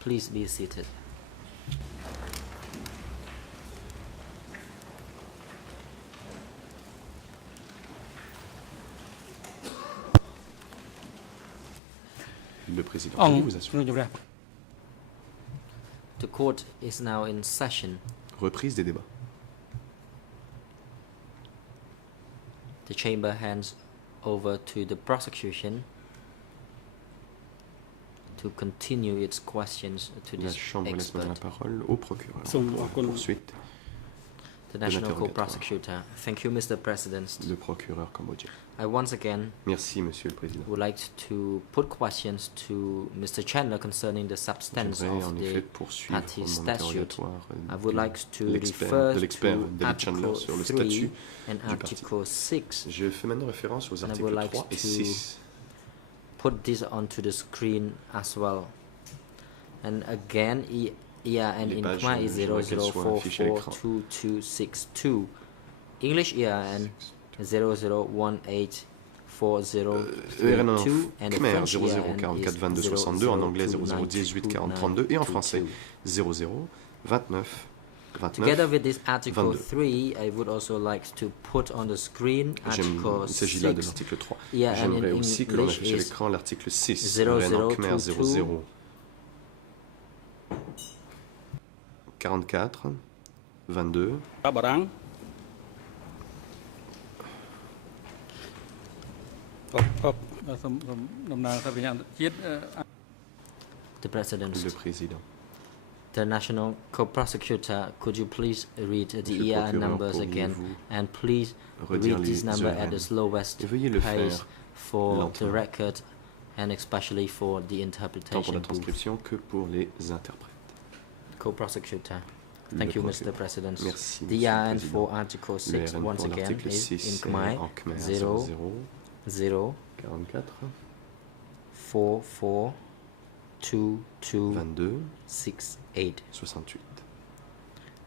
Please be seated. Le président, veuillez vous asseoir. The court is now in session. Reprise des débats. The chamber hands over to the prosecution to continue its questions to La this Chambre laisse maintenant la expert. parole au procureur pour la poursuite. The National l'interrogatoire. Co-Prosecutor. Thank you, Mr. President. Le procureur cambodgien. I once again Merci, Monsieur le Président. would like to put questions to Mr. Chandler concerning the substance J'aimerais en of effet the poursuivre party mon statute. interrogatoire I would like to de refer l'expert to David Chandler Article sur le 3 statut and du parti. Article 6. Je fais maintenant référence aux And I articles would like 3 et to 6. Put this onto the screen as well. And again, ERN Les in pages, Khmer is j'aimerais qu'elles soient affichées à l'écran. 00442262. English ERN 00184032 ERN and the Khmer French 0044 22 62, en anglais 0018 40 32 et en français 002922. 00 29 Together 29. with this Article 22. 3, I would also like to put on the screen Article Il s'agit là de 6. l'article 3. ERN J'aimerais in aussi que l'on English affiche à is l'écran l'article 6. 0022 ERN en Khmer 00 44 22. The President. Le président. The National Co-Prosecutor, could you please read the Monsieur le ER procureur, numbers again pourriez-vous and please redire read this les number ERN? at the slowest Et veuillez le pace faire for the lentement. record and especially for the Tant pour interpretation la booth. transcription que pour les interprètes. Co-Prosecutor. Le Thank you, procureur. Mr. President. Merci, The Monsieur le ERN Président. for Article 6 Le RN once pour again l'article is 6 in Khmer en Khmer 0 00 0 44 4 4 2 2 22 6 8. 68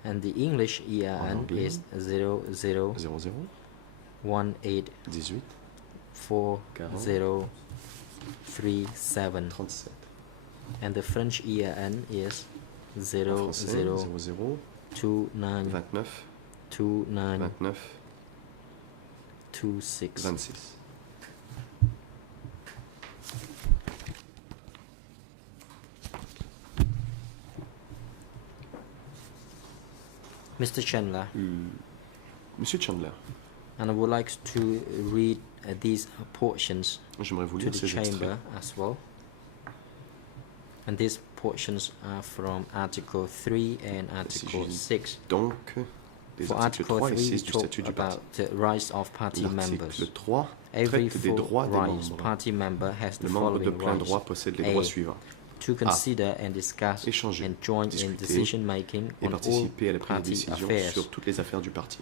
And the English ERN anglais. is 0 0 00 1 8 18 4 40 0 3 7. 37. And the French ERN is En 0 français 0 00 2 9 29 2 9 29 2 6. 26. Mr. Chandler, Monsieur Chandler, and I would like to read these portions j'aimerais vous to lire the ces chamber extraits. as well. And these portions are from Article 3 and Article s'agit 6. Donc, des For articles Article 3 et 3, 6 du talk statut du parti. about the rights of party members. L'article 3 Every traite des full droits des rights membres. party member has the Le membre de following plein rights: droit possède les A. droits suivants. to consider and discuss Échanger, and join in discuter decision making Et on all participer à la prise de party décision affairs, sur toutes les affaires du parti,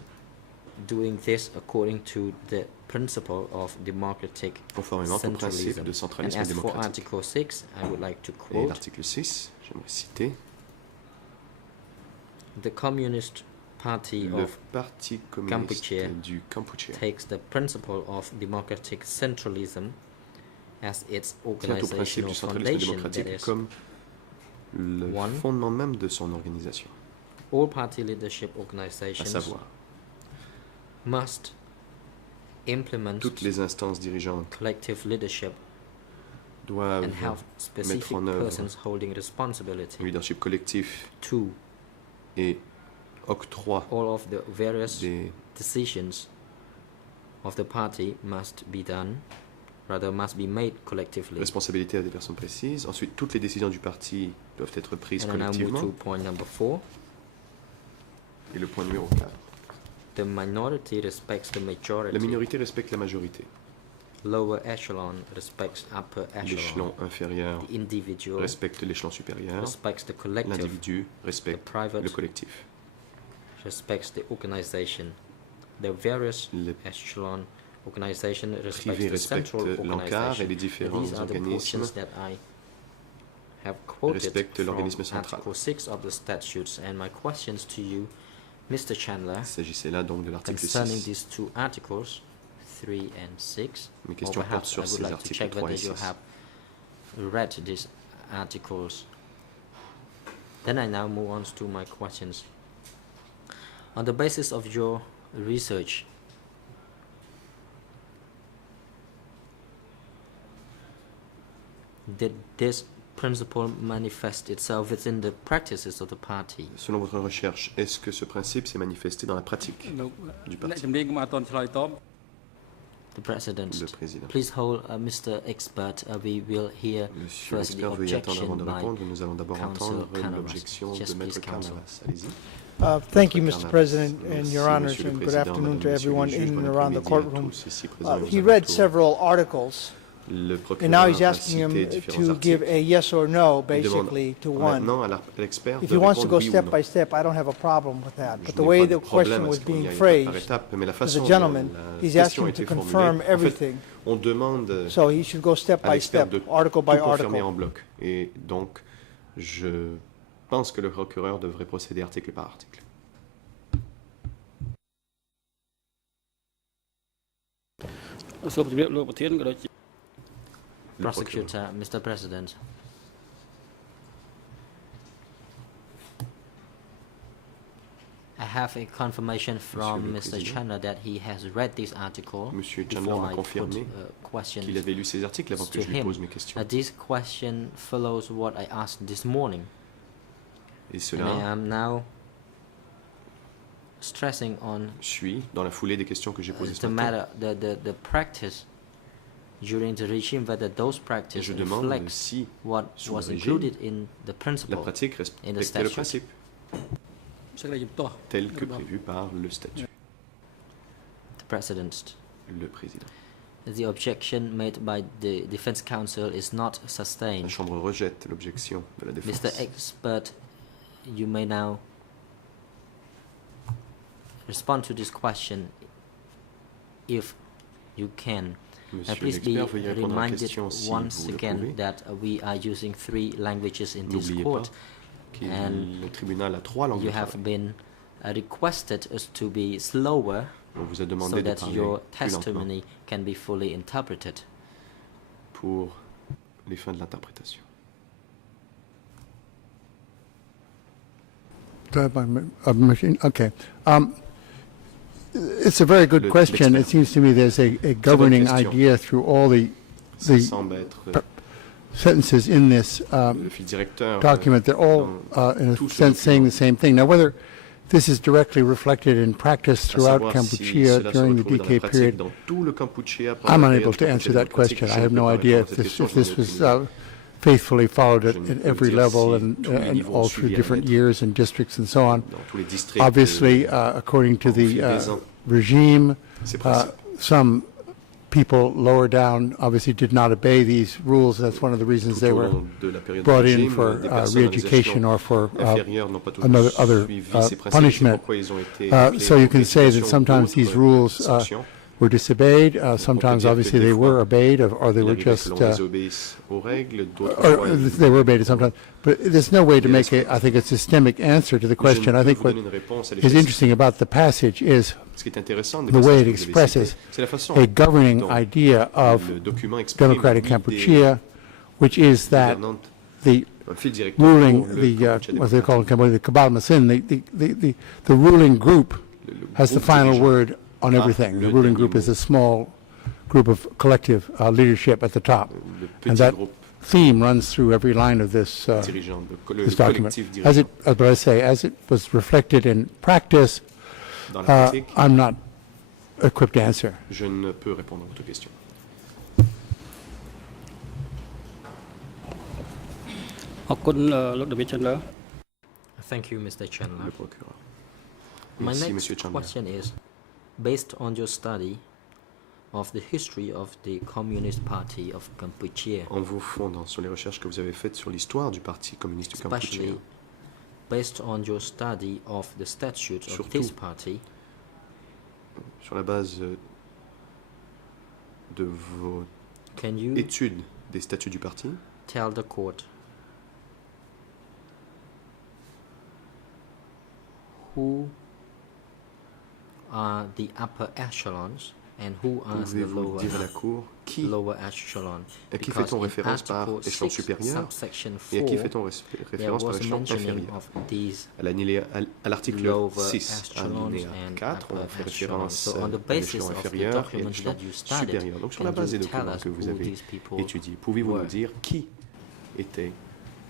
doing this according to the principle of democratic conformément au principe centralism. de And centralisme as for démocratique. Article 6, I would like to Et quote: l'article 6, j'aimerais citer the Communist Party le of Parti communiste Kampuchea du Kampuchea takes the principle of democratic centralism as its tient au principe organizational du centralisme foundation, démocratique that is, comme le One. fondement même de son organisation, all party leadership à organizations savoir must implement toutes les instances dirigeantes collective leadership doivent and have specific en œuvre persons holding responsibility un leadership collectif to et octroient all of the various des decisions of the party must be made collectively. responsabilités à des personnes précises. Ensuite, toutes les décisions du parti doivent être prises And I now move collectivement. to point number 4. Et le point numéro 4. The minority respects the majority. La minorité respecte la majorité. Lower echelon respects upper echelon. L'échelon inférieur The individual respecte l'échelon supérieur. respects the collective. L'individu The respecte private le collectif. respects the organization. The various Le echelon organization respects privé the respecte central l'encart et les organization. différents These are the organismes portions that I have quoted respectent from l'organisme central. Article 6 of the statutes, and my questions to you, Mr. Chandler, Il s'agissait là donc de l'article concerning 6. these two articles, 3 and 6. Mes Or questions portent perhaps I sur would ces like to articles check 3 whether et you 6. have read these articles. Then I now move on to my questions. On the basis of your research, did this principle manifest itself within the practices of the party? Selon votre recherche, est-ce que ce principe s'est manifesté dans la pratique du parti? The President. Le président. Please hold, Mr. Expert. We will hear Monsieur first the l'expert, veuillez attendre avant objection de by répondre. Nous allons d'abord entendre Council l'objection Canaras. de Yes, Maître please, Council. Canaras. Allez-y. Thank you, Maître Mr. Canaras. President and Merci, Your Honors, Monsieur le and good Président, afternoon to Mesdames, Messieurs everyone les juges, in bon and around the après-midi à courtroom. tous ici présents et aux He read alentours. several articles, Le and procureur now he's a asking him cité différents to give articles. a yes or no, Il demande basically, to one. maintenant à l'expert If de he wants to répondre go oui ou step non. by step, I don't have a problem with that. Je But the n'ai way pas de the question problème à was ce qu'on y being aille étape par phrased, étape, mais la as façon a dont gentleman, la he's question asking a to été formulée, confirm en fait, everything. on demande So he should go step à by l'expert step, de article by tout confirmer en article. bloc. Et donc, je pense que le procureur devrait procéder article par article. Le Prosecutor, Mr. President. I have a confirmation from Monsieur le Mr. Président. Chandler that he has read this article Monsieur Chandler before m'a I confirmé put questions qu'il avait lu ces articles avant que to je lui him. pose mes questions. This question follows what I asked this morning. Et And I cela am now stressing on suit dans la foulée des questions que j'ai posées ce the matin. matter, the practice during the regime, whether those Et practices je demande reflect si what sous le was régime, included in the la principle pratique in the respectait le statute. principe tel que prévu par le statut. The President. Le président. The objection made by the defense counsel is not La sustained. Chambre rejette l'objection de la défense. Mr. Expert, you may now respond to this question if you can. Monsieur Please be l'expert, veuillez répondre à la reminded question si once vous le again pouvez. that we are using 3 languages in this N'oubliez court. pas que and le tribunal a 3 langues You de have travail. been requested us to be slower On vous a so demandé de that parler your plus lentement testimony can be fully interpreted. pour les fins de l'interprétation. Do I have a machine? Okay. It's a very good Le- question. l'expert. It seems to me there's a governing question. idea through all Ça the semble être sentences in this le fil directeur. document. They're all, in a tout ce sense, saying document. the same thing. Now, whether this is directly reflected in practice À throughout savoir si Kampuchea cela se during the retrouve dans la DK pratique period, dans tout le Kampuchea pendant I'm la unable période to answer that démocratique. question. Je I ne have peux no pas idea répondre à if cette this, question, if je this n'en ai was aucune faithfully followed Je at ne at peux every dire level si and tous les niveaux ont all through suivi à la different lettre. years and districts and so on. Dans tous les districts. Obviously, according to au fil the des ans, regime, ces principes. some people lower down obviously did not obey these rules. That's one of the reasons Tout they au were long de la période brought de in régime, for des personnes dans les re-education échelons or for inférieurs n'ont pas toujours other suivi ces principes. C'est punishment. pourquoi ils ont été So you can say that appliqués sometimes these rules sanctions. were disobeyed. Sometimes, dire que obviously, des they fois, were obeyed, or they Il were arrivait que just, l'on désobéisse aux règles, d'autres or fois, ils- they were obeyed sometimes. But there's no way to Yes. make a, I think, a systemic answer to the Je ne question. I peux think vous what donner une réponse à is l'échelle. interesting about the passage is Ce qui est intéressant des the way passages it que vous avez expresses cités, c'est la façon a governing dont idea of le document exprime democratic l'idée Kampuchea, which is that gouvernante, the un fil directeur ruling, pour le the Kampuchea what they call in démocratique. Cambodia, the Kabal Masin, the ruling group Le has the groupe final dirigeant word on a everything. The le ruling dernier group is mot. a small group of collective leadership at the top, Le and petit that groupe theme runs through every line of this dirigeant, le this document. collectif As it, dirigeant. but I say, as it was reflected in practice, Dans la pratique, I'm not equipped to answer. je ne peux répondre à votre question. Thank you, Mr. Chandler. Le procureur. My Merci, next Monsieur Chandler. question is, based on your study of the history of the Communist Party of Kampuchea, En vous fondant sur les recherches que vous avez faites sur l'histoire du Parti communiste du especially Kampuchea, based on your study of the statutes of Surtout this party, sur la base de vos can you études des statuts du parti, tell the court who are the upper echelons And who are the Pouvez-vous dire à la Cour qui lower echelon? À qui Because fait-on in référence par Article échelon 6, supérieur subsection et à qui 4, fait-on there référence par was a échelon mentioning inférieur? of these À l'article lower 6, echelons alinéa and 4, on upper fait echelons. référence So on the à basis l'échelon of the inférieur et à documents l'échelon that you studied, supérieur. Donc sur can la base you des tell documents us que vous who avez these people étudiés, pouvez-vous were? nous dire qui étaient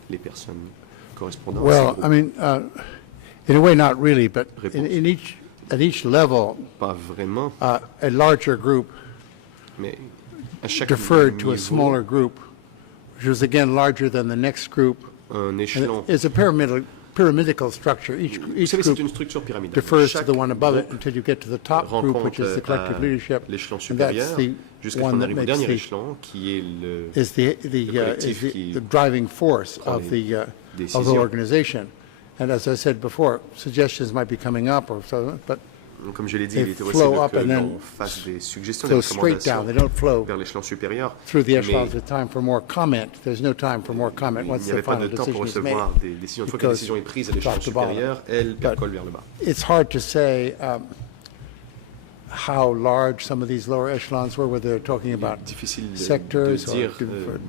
les personnes correspondant à Well, ces I groupes? mean, in a way, not really, but Réponse. at each level, Pas vraiment, a larger group mais à chaque deferred to a niveau, smaller group, which was again larger than the next group. un And échelon. it's a pyramidical structure. Each Vous savez, c'est group une structure pyramidale. defers to Chaque the one above it groupe until you get to the top group, which is the rencontre collective à leadership. l'échelon And that's supérieur the jusqu'à ce qu'on one that arrive au makes dernier the, échelon qui est le is the, collectif is qui the driving force prend of les the décisions. organization. And as I said before, suggestions might be coming up or so, but Comme je l'ai dit, They il était flow possible up que and then l'on fasse des suggestions, des flow straight down. recommandations They don't flow vers l'échelon supérieur. through the echelons Mais with time for more comment. There's no time for more comment il once n'y the avait pas de final temps pour decision is made. recevoir des décisions. Une fois que la because décision est prise à l'échelon top to bottom. supérieur, elle But- percole vers le bas. It's hard to say how large some of these lower echelons were, whether they're talking about Difficile de sectors or dire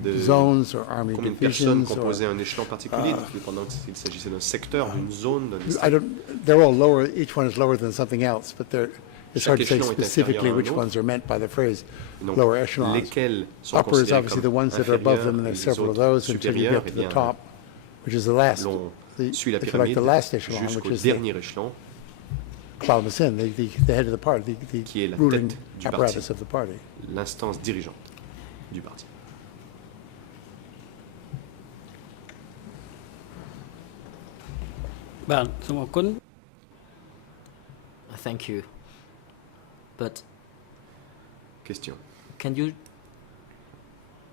de zones or army combien de personnes divisions. composaient un échelon particulier, dépendant s'il s'agissait d'un secteur, d'une zone, d'un district. I don't, they're all lower, each one is lower than something else, but it's hard to say Chaque échelon est specifically inférieur à un which autre. ones are meant by the phrase Donc, lower echelons. lesquels sont Upper is considérés obviously the comme ones that are above inférieurs them, and et there's les several of autres those until you supérieurs, get eh to the bien, top, which is the last, l'on the, suit la if you like, the pyramide last echelon, which jusqu'au is the dernier échelon, cloud of sin, the head of the party, Qui est the la ruling tête du apparatus parti. of the party. l'instance dirigeante du parti. Thank you. But Question. can you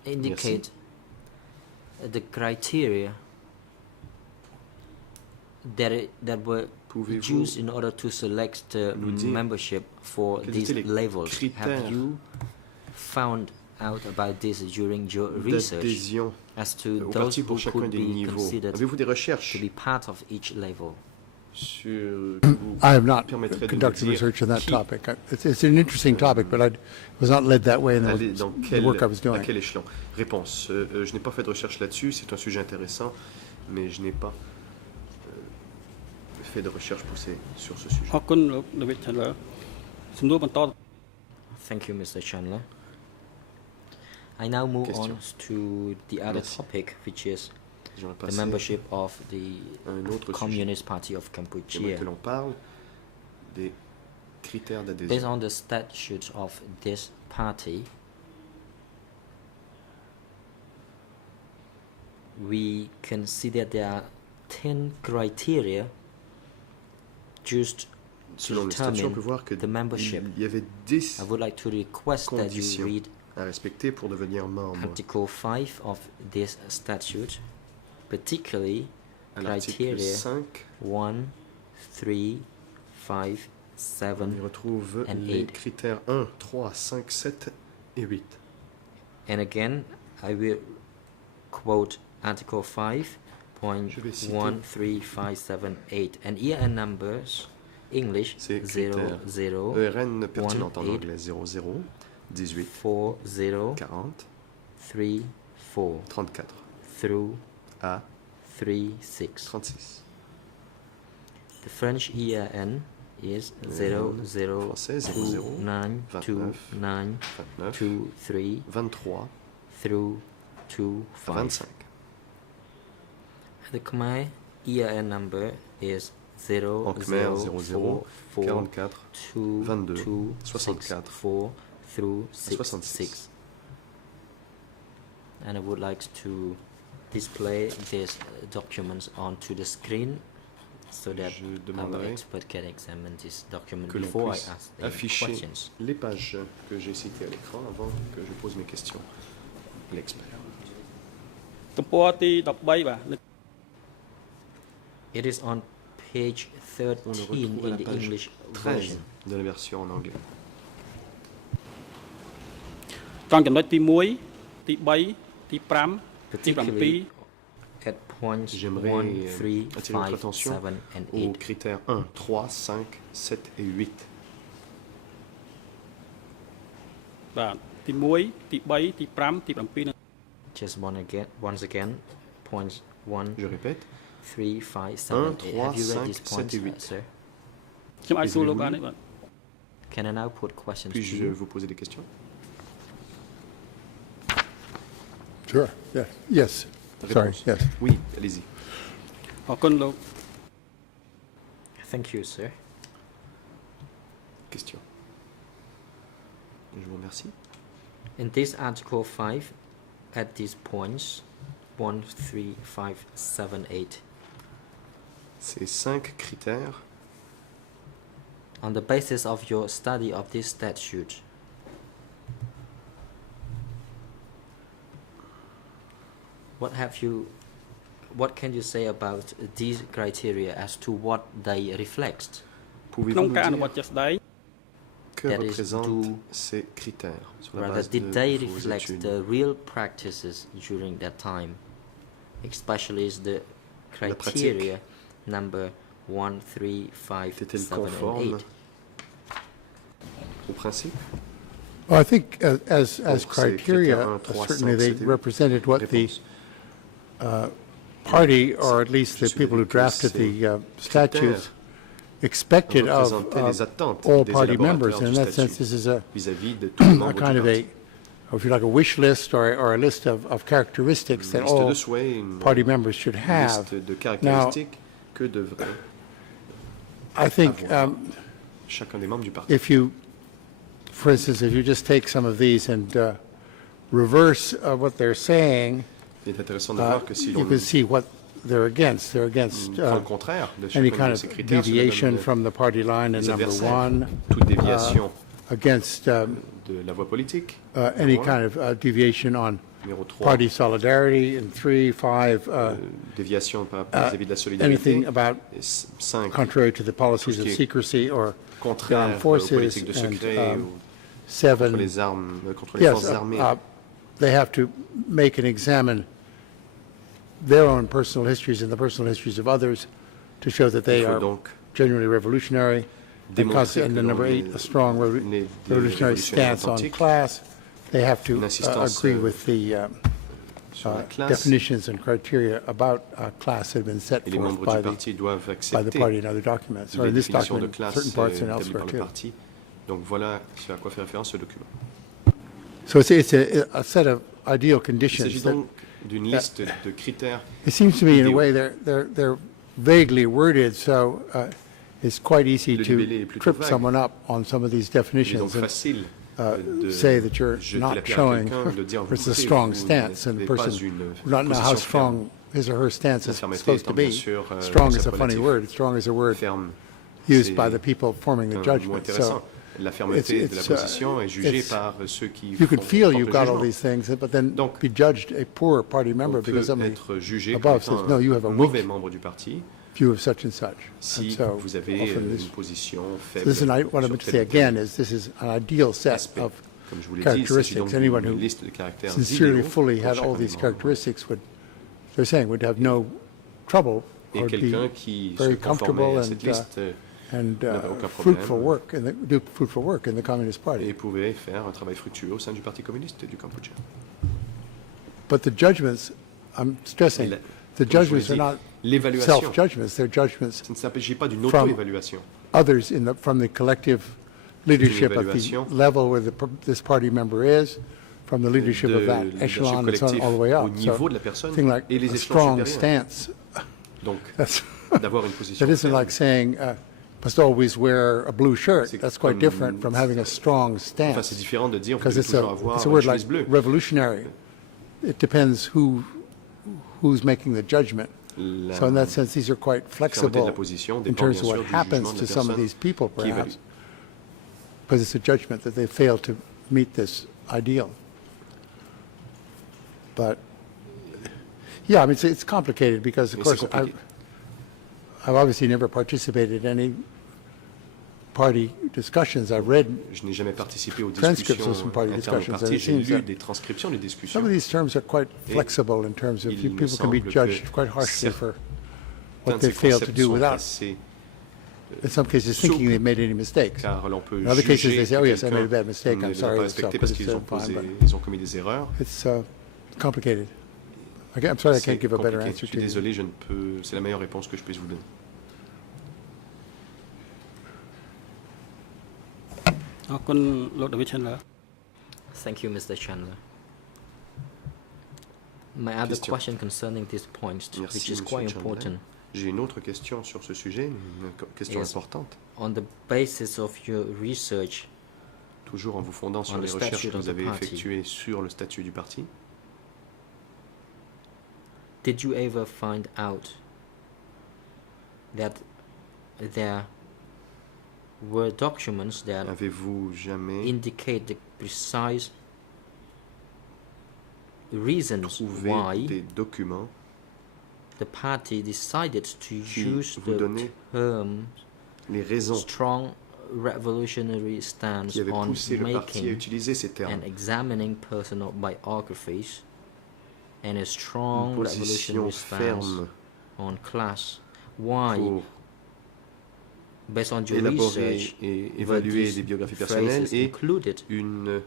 indicate the criteria that were Pouvez-vous used in order to select the nous dire membership for quels these étaient les levels? critères Have you found out about this during your research d'adhésion as to au those parti who pour chacun could des be niveaux? considered Avez-vous des to recherches be part of each level? sur qui vous I have not permettraient de nous conducted dire research on that qui topic. It's an interesting topic, but I was not led that way in allait dans the work I was à doing. quel échelon? Réponse. Je n'ai pas fait de recherche là-dessus, c'est un sujet intéressant, mais je n'ai pas fait de recherche poussée sur ce sujet. អរគុណលោក David Chandler សំណួរបន្ត Thank you, Mr. Chandler. I now move Question. on to the other Merci. topic, which is J'aurais the passé membership of the à un autre sujet. Communist Party of J'aimerais Cambodia. que l'on parle des critères Based d'adhésion. on the statutes of this party, we consider there are 10 criteria used to Selon les statuts, on peut determine voir que the membership. il y avait 10 I would like to request that you conditions read à respecter pour devenir membre. Article 5 of this statute, particularly À l'article criteria 5, 1, 3, 5, 7, on y retrouve and les 8. critères 1, 3, 5, 7 et 8. And again, I will quote Article Je vais citer 5.13578 and year and numbers English ces 0 critères. 0 ERN pertinente en 1, 8, anglais 00, 18, 4 0 40, 3 4 34 through à 3 6. 36. The French ERN is 0 0 français 2 00, 9 2 9 29, 2 3 23 through 2 à 5. 25. The Khmer ERN number is 0 En Khmer 0 00, 4 44 2 22, 2 64, 6 4 through 6 66. 6. And I would like to display these documents onto the screen so that Je our demanderai expert can examine this document que l'on before I puisse ask any afficher questions. les pages que j'ai citées à l'écran avant que je pose mes questions à l'expert. ទំព័រទី13បាទ It is on page On le 13 retrouve à in la the page English 13 version. de la version en anglais. ត្រង់ចំណុចទី1ទី3ទី5ទី Particularly 7 at points 1, J'aimerais 3, attirer votre 5, attention 7, and aux 8. critères 1, 3, 5, 7 et 8. បាទទី1ទី3ទី5ទី7 Just once again, points 1, Je répète, 3, 5, 7, 1, 8. Have you read 3, these 5, points, 7 et 8. sir? ខ្ញុំអាចសួរលោកបានទេ Oui. បាទ Can I now put questions to puis-je you? vous poser des questions? Sure, yes, yes, sorry, Réponse. yes. Oui, allez-y. អរគុណលោក Thank you, sir. Question. Je vous remercie. In this Article 5, at these points 1, 3, 5, 7, 8, Ces 5 critères, on the basis of your study of this statute, what can you say about these criteria as to what they reflect? ក្នុង pouvez-vous ការអ nous នុវត្ត dire ជាក់ស្ដែង que that is représentent due- ces critères sur la Rather, base did de they vos reflect études? the real practices during that time, especially the pratique. criteria number 1, 3, 5, Était-elle 7, and conforme 8? Au principe, Well, I think as Bon, c'est criteria, critère 1, 3, certainly 5, they 7 et 8. represented what the Réponse. party, or at least Je the suis people who d'avis que drafted ces the statutes expected of représentaient les attentes all des party members. élaborateurs And in du that sense, statut this is a vis-à-vis de tous les a membres kind du of a, parti. if you like, a wish list or a list of characteristics that Une liste all de souhaits, une party members should have. liste de caractéristiques que devrait I think chacun des membres du parti. if you, for instance, if you just take some of these and reverse what they're saying, Il est intéressant de voir que si you l'on can see what they're against. They're against prend le contraire de any chacun kind de of ces critères, cela deviation donne from the party line in les number adversaires. one, Toute déviation against de la voie politique. any Numéro un. kind of deviation on Numéro 3, party solidarity, and 3, 5, déviation par rapport vis-à-vis de la solidarité. anything about Et 5, contrary to the policies ce of qui est secrecy or contraire armed aux forces, politiques de secret, and ou 7, contre les armes, contre les yes, forces armées. they have to make and examine their own personal histories and the personal histories of others to show that Il they faut are donc genuinely revolutionary. démontrer And que then number l'on 8, est a strong né des revolutionary révolutionnaires stance on authentiques. class. They have to Une insistance, agree with the sur la classe, definitions and criteria about class that have been set et les forth membres by du the parti doivent by the accepter party in other documents, or les in this définitions de document, classe certain parts and établies elsewhere par le too. parti. Donc voilà ce à quoi fait référence ce document. So it's a set of ideal Il conditions s'agit that, donc d'une liste de critères. it seems to me in a idéaux. way they're vaguely worded, so it's quite easy Le libellé est to plutôt trip vague. someone up on some of these Il est donc definitions and facile de say that you're jeter not la pierre à showing, quelqu'un, de dire for instance, a écoutez, strong vous stance, and the n'avez pas person une would not know how position strong his or her stance La is fermeté supposed to étant bien be. sûr, Strong is a concept funny relatif. word. Strong is a word ferme. used C'est by the people forming the un mot judgment. intéressant. So La fermeté de la it's, position est jugée it's- par ceux qui you could feel portent you've le got all jugement. these things, but then Donc, be judged a poor party member On peut because somebody être jugé above comme says, étant no, you have a un mauvais weak membre du parti view of such and such. si And so vous avez often une this- position so faible. this is, what I'm sur to tel say ou tel again is this is an ideal set aspect. of Comme je vous l'ai dit, il s'agit donc characteristics. Anyone d'une who liste de caractères sincerely, idéaux fully pour had chacun all des these membres. characteristics they're saying, would have no trouble Et or quelqu'un be qui very se conformait comfortable à cette liste and n'avait aucun fruitful problème. work do fruitful work in the Communist Party. et pouvait faire un travail fructueux au sein du Parti communiste du Cambodge. But the judgments, I'm stressing, Et the comme je vous l'ai judgments are dit, not l'évaluation, self-judgments, they're judgments ça ne s'agit pas d'une from auto-évaluation. others from the collective leadership at the évaluation level where this party member is, from the leadership de of that leadership echelon and so on, collectif all the way up. au niveau de la personne thing like et les a échelons strong supérieurs. stance, Donc, that's, d'avoir une position that isn't ferme, like saying, must always wear a blue shirt. C'est That's quite comme- different from having a strong enfin, stance. c'est différent de dire vous Because devez it's toujours avoir a une word like chemise bleue. revolutionary. It depends who's making the judgment. La So in that sense, these are quite fermeté de la flexible position in dépend terms bien of sûr what du happens jugement de to la some of personne these people, qui évalue. perhaps, because it's a judgment that they fail to meet this ideal. But, yeah, I mean, it's complicated because, of Mais c'est course, compliqué. I've obviously never participated in any party discussions. I've read Je n'ai jamais participé aux Transcripts of discussions some party internes au discussions, and parti. it J'ai seems lu that des transcriptions des discussions. some of these terms are quite Et flexible in terms of il me people can be semble que judged quite harshly for Certains what de they ces fail to concepts do sont without assez in some cases thinking they've made any mistakes. car l'on peut In other cases, juger they say, que oh yes, I made a quelqu'un bad mistake, ne I'm les a sorry, pas it's respectés put parce it qu'ils ont, fine, but ils ont commis des erreurs. it's complicated. Okay, I'm sorry I C'est can't give a better compliqué. answer Je suis to you. désolé, je ne peux. C'est la meilleure réponse que je puisse vous donner. Thank you, Mr. Chandler. My other Question. question concerning this point, which Merci, is Monsieur quite Chandler. important, J'ai une autre question sur ce sujet, une question Yes. importante. on the basis of your research, Toujours en vous fondant sur On les the recherches statute que of vous the avez party. effectuées sur le statut du parti, did you ever find out that there were documents that avez-vous jamais indicate the precise reasons trouvé why des documents the party decided to qui use vous the donnaient term les raisons strong revolutionary stance qui avaient on poussé le parti à making utiliser ces termes? and examining personal biographies and a Une strong position revolutionary stance ferme on class? Why, pour based on your élaborer research, et were évaluer these des biographies personnelles phrases et included une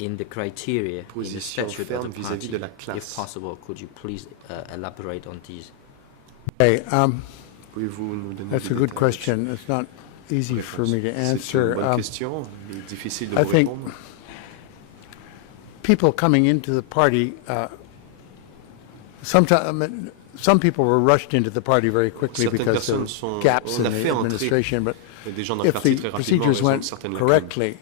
in the criteria in the position statute of ferme the vis-à-vis party? de la If classe. possible, could you please elaborate on these? Okay, Pouvez-vous nous donner that's des a good détails question. It's not easy là-dessus? for me to C'est une answer. bonne question, mais difficile de I vous think- répondre. People coming into the party, sometimes, some people were rushed into the party very quickly Certaines because personnes of sont- gaps on a in the fait entrer administration, but Des gens dans le if parti the très rapidement en procedures raison de went certaines lacunes. correctly,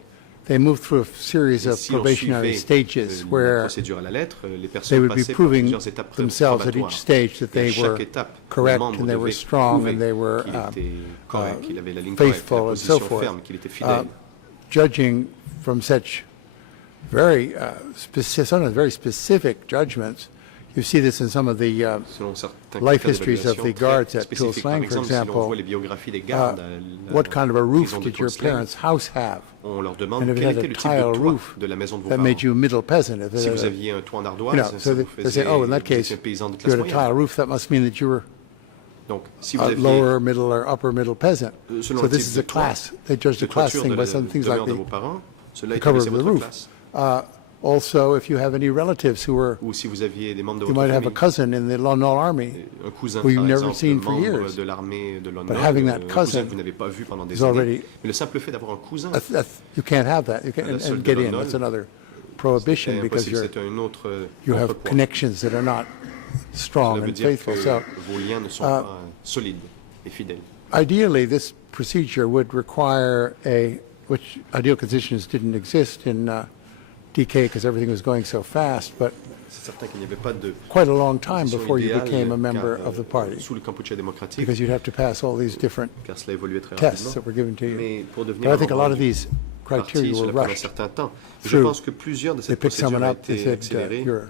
they moved through a series Et of si on probationary suivait stages la where procédure à la lettre, les they personnes would be passaient par proving plusieurs étapes themselves at probatoires. each stage that Et à they chaque were étape, le correct membre and they were devait strong prouver and they were qu'il était correct, qu'il avait la ligne faithful correcte, la and so position forth. ferme, qu'il était fidèle. Judging from such very sometimes very specific judgments, you see this in some of the Selon certains life critères histories of d'évaluation the très guards at Tool spécifiques. Par Slang, for exemple, si l'on example, voit les biographies des gardes à la what kind of a roof prison de did your Toul-Sleng, parents' house have on leur demande And if it quel had était a le type tile de toit roof de la maison de vos that parents. made you middle peasant? If Si it vous had a- aviez un toit en you ardoise, know, ça so vous they say, faisait, oh, in that vous étiez case, un paysan de if you classe had a tile moyenne. roof, that must mean that you were Donc, si vous a aviez lower, middle, or upper middle peasant. selon So le this type is de a class. They judge the de class toiture thing de by la some things like demeure de vos the parents, cela the cover of établissait the votre roof. classe. Also, if you have any relatives who were, Ou si vous aviez des membres de you votre might have a famille, cousin in the Lon Nol Army un cousin who you've par never exemple, seen for membre years. de l'armée de Lon But Nol, having that un cousin cousin que vous n'avez pas vu pendant des is années. already- Mais le simple fait d'avoir un cousin, You can't have that. You can't, La seule and de get Lon in. Nol, That's another c'est prohibition because impossible, c'est un autre you have poids. connections that are not strong Cela veut and dire faithful. que So vos liens ne sont pas solides et fidèles. ideally, this procedure would require which ideal conditions didn't exist in DK because everything was going so fast, but C'est certain qu'il n'y avait pas de quite a long time condition before you idéale, became a member car, of the party sous le Kampuchea démocratique, because you'd have to pass all these different car cela évoluait très tests rapidement. that were given to you. Mais pour devenir But I think a membre lot of du these parti, criteria were cela prend un rushed. certain temps. Je through. pense que plusieurs de They ces picked someone procédures ont up, they été said, accélérées. you're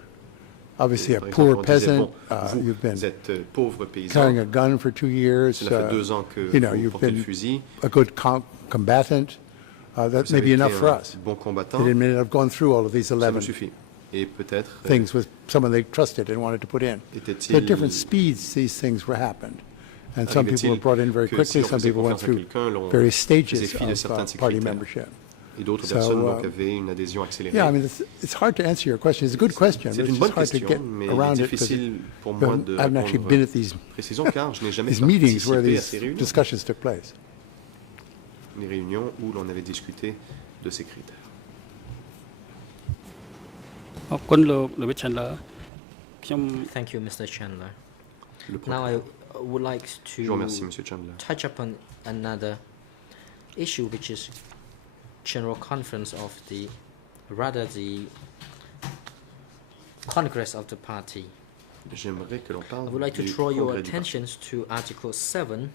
obviously a Par poor exemple, on disait, peasant, bon, you've been vous êtes pauvre carrying a paysan, gun for 2 years, cela fait 2 ans que you know, vous you've portez le been fusil, a good combatant. That vous may avez be été enough for un us. bon combattant, They didn't have gone through all of these ça nous 11 suffit. Et peut-être things with someone they trusted and wanted to put in. était-il- So at different speeds, these things were happened. And some people were arrivait-il brought in very que quickly, si on some faisait people went confiance à through quelqu'un, l'on various faisait stages fi de certains de of ces party critères. membership. et d'autres So, personnes donc, avaient une adhésion accélérée. Yeah, I mean, it's hard to answer your question. It's a good question, C'est but une it's bonne just hard to question, get mais il est around it because difficile pour moi de I haven't actually répondre been at these précision car je n'ai jamais meetings where participé à these ces réunions, discussions took place. les réunions où l'on avait discuté de ces critères. អរគុណលោក David Chandler ខ្ញុំ Thank you, Mr. Chandler. Le Now I procureur. would like Je vous remercie, to Monsieur Chandler. touch upon another issue, which is general conference of the Congress of the party. J'aimerais que l'on parle I would like to du draw your congrès du attention to Article 7,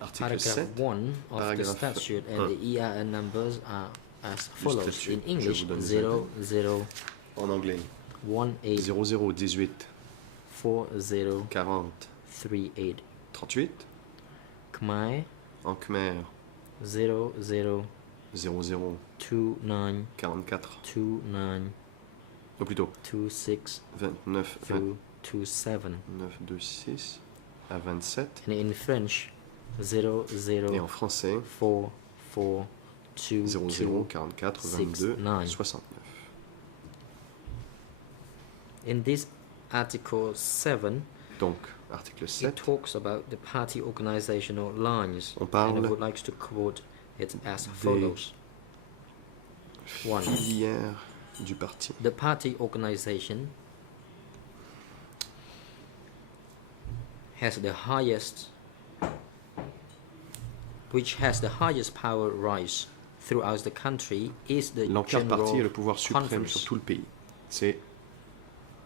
Article paragraph 7, 1 of the paragraphe statute, and 1. the EIN numbers are as follows. statut, In je English, vous donne les 0018 en anglais 0018 40 40 38. 38, Khmer en Khmer 00 00 29 44, 29 ou plutôt 26 29 through 27. 29 26 à 27, And in French, 0 Et 0 en français, 4 4 2 00 2. 44 6, 22 9. 69. In this Article 7, Donc, article it 7, talks about the party organizational lines, on parle and I would like to quote it as follows. 1. filière du parti. The party organization has the highest, which has the highest power rights throughout the country, is the L'entière parti General est le pouvoir suprême Conference, sur tout le pays. C'est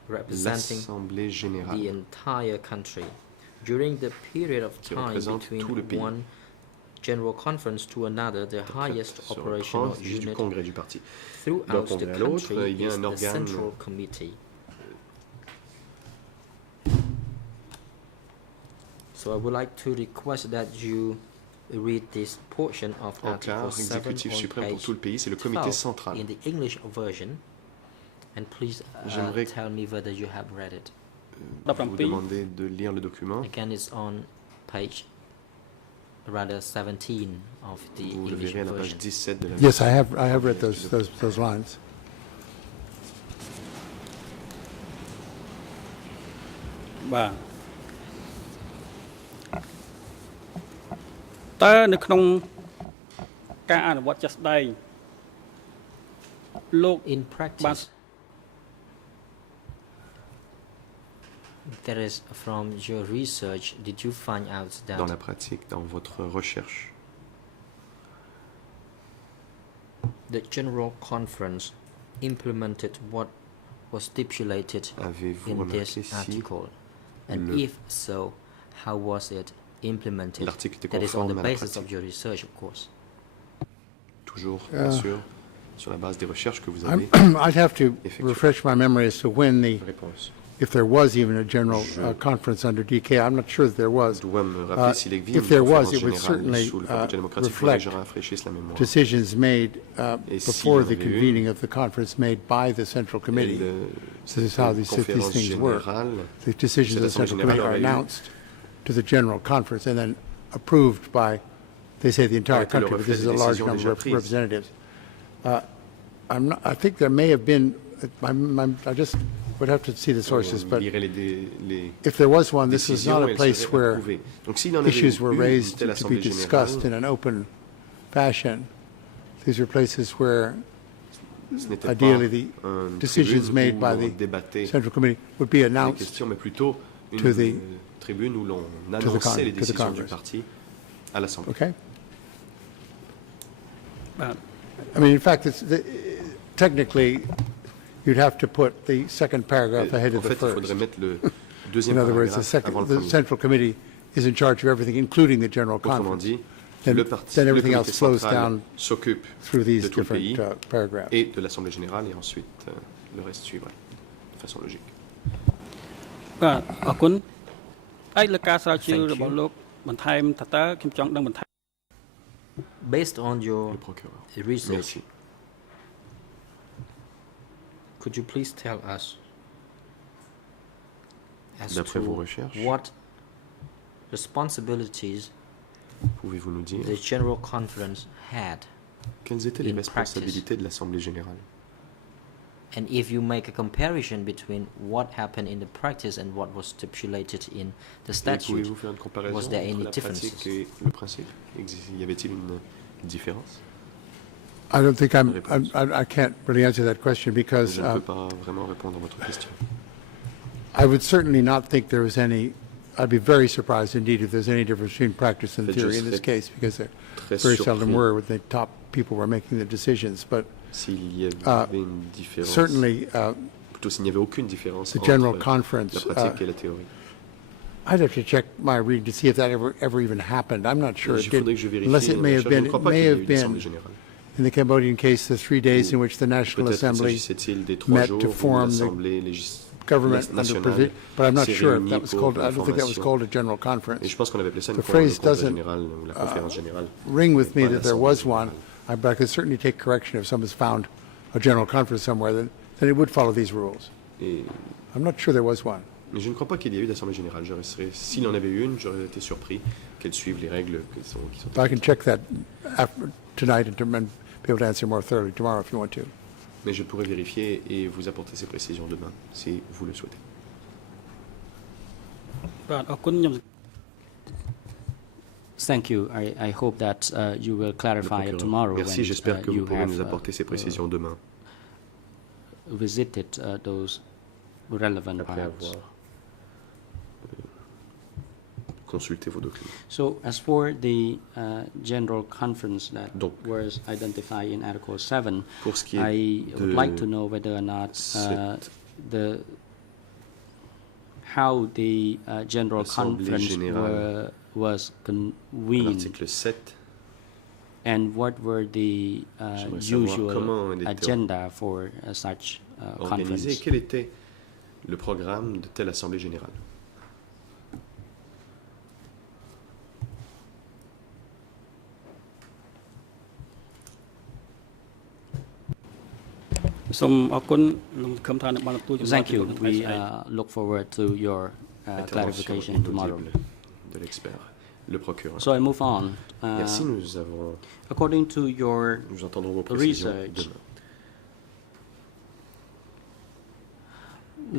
representing l'Assemblée the générale entire country. During the period of qui time représente tout le between pays. one General Conference to another, the highest sur le operational tranche du unit congrès du parti. throughout D'un the congrès à l'autre, country il y a is un the organe Central Committee. So I would like to request that you read this portion of Article encart 7 exécutif on suprême pour page tout le pays, c'est le comité 12 central. in the English version, and please J'aimerais- tell me whether you have read it. Vous demandez de lire le document. Again, it's on page rather 17 of the Vous le English verrez à la page version. 17 de la Yes, I have read those lines.បាទតើនៅក្នុងការអនុវត្តជាក់ស្ដែងលោក In practice, there is, from your research, did you find out that dans la pratique, dans votre recherche, the General Conference implemented what was stipulated avez-vous in this remarqué si article? And le- if so, how was it implemented? l'article était That is on the conforme à la basis of pratique? your research, of course. Toujours, bien sûr, sur la base des recherches que vous avez? I'd have to Effectivement. refresh my memory as to when Réponse. if there was even a general conference under DK. I'm not sure that there was. Je dois me rappeler s'il existe If une there was, conférence it would générale certainly sous le Parti démocratique. Il faudrait reflect que je rafraîchisse la mémoire. decisions made Et s'il y before en the avait une, convening of the conference made by the Central Et Committee. This is how these conférence things work. générale, The decisions of the Cette Central Assemblée Committee are générale aurait eu- announced to the General Conference and then approved by, they say the entire aurait été le country, but this reflet is des a large décisions number déjà of prises. representatives. I think there may have been, I just would have to see the sources, on but lirait les if there was one, this is décisions not et a elles place seraient where approuvées. Donc s'il en avait issues were une raised telle to be Assemblée discussed générale, in an open fashion. These are places where ce n'était pas ideally the un decisions tribune made où by l'on the débattait Central Committee would be les announced. questions, mais plutôt une to the- tribune où l'on the annonçait les to the décisions du Congress. parti à l'Assemblée. Okay? បាទ I mean, in fact, technically, you'd have to put the second paragraph ahead En of the fait, il first. faudrait mettre le In deuxième other words, paragraphe avant le the premier. Central Committee is in charge of everything, including the General Autrement Conference, dit, Then- le parti, then le everything comité else flows central down s'occupe through these de tout le different pays paragraphs. et de l'Assemblée générale, et ensuite le reste suivrait de façon logique. បាទអរគុណឯកលើការស្រាវជ្រាវ Thank you. របស់លោកបន្ថែមថាតើខ្ញុំចង់ដឹងបន្ថែម Based on your Le procureur. research, Merci. could you please tell us as D'après to vos recherches, what responsibilities Pouvez-vous nous dire the General Conference had, quelles étaient les in responsabilités de l'Assemblée générale? and if you make a comparison between what happened in the practice and what was stipulated in the Et statute, pouvez-vous faire une comparaison was there entre any la pratique differences? et le principe? Y avait-il une différence? I don't think Réponse. I can't really answer that question because Je ne peux pas vraiment répondre à votre question. I would certainly not think there was any, I'd be very surprised indeed if there's any difference between practice and En fait, je theory in this serais case, because there Très very seldom surpris were when the top people were making the decisions. But s'il y avait une différence, certainly, plutôt s'il n'y avait aucune différence the entre General la Conference, pratique et la théorie. I'd have to check my reading to see if that ever even happened. I'm not sure Il it faudrait did, que je vérifie. unless it may Je have ne been, crois it pas may qu'il y ait eu have d'Assemblée been générale. in the Cambodian case, the 3 days in which the National Peut-être Assembly s'agissait-il des 3 met jours to où form the l'Assemblée government under nationale provision, but I'm not s'est sure if réunie that was pour called, I don't think that was l'information. called a General Et Conference. je pense qu'on avait appelé ça The le phrase congrès doesn't, général ou la conférence générale. Ring with me Pas that there l'Assemblée was one, générale. but I could certainly take correction if someone's found a General Conference somewhere, then it would follow these rules. Et I'm not sure there was one. Mais je ne crois pas qu'il y ait eu d'assemblée générale. S'il en avait eu une, j'aurais été surpris qu'elle suive les règles qui sont I can check that tonight and be able to answer more thoroughly tomorrow if you want to. Mais je pourrais vérifier et vous apporter ces précisions demain, si vous le souhaitez. បាទអរគុណខ្ញុំ Thank you. I hope that you will Le clarify it procureur. tomorrow Merci, when j'espère que you vous pourrez have nous apporter ces précisions demain, visited those relevant après parts. avoir consulté vos documents. So as for the general conference that Donc, was identified in Article 7, Pour ce qui est I would de like to know whether or not cette how the general Assemblée conference générale, was convened l'article 7, and what were the J'aimerais savoir comment usual elle était agenda for such organisé, conference. quel était le programme de telle assemblée générale. Thank you. We look forward to your Intervention clarification tomorrow. inaudible de l'expert, le procureur. So I move on. Merci, According to your nous entendrons vos précisions research, demain.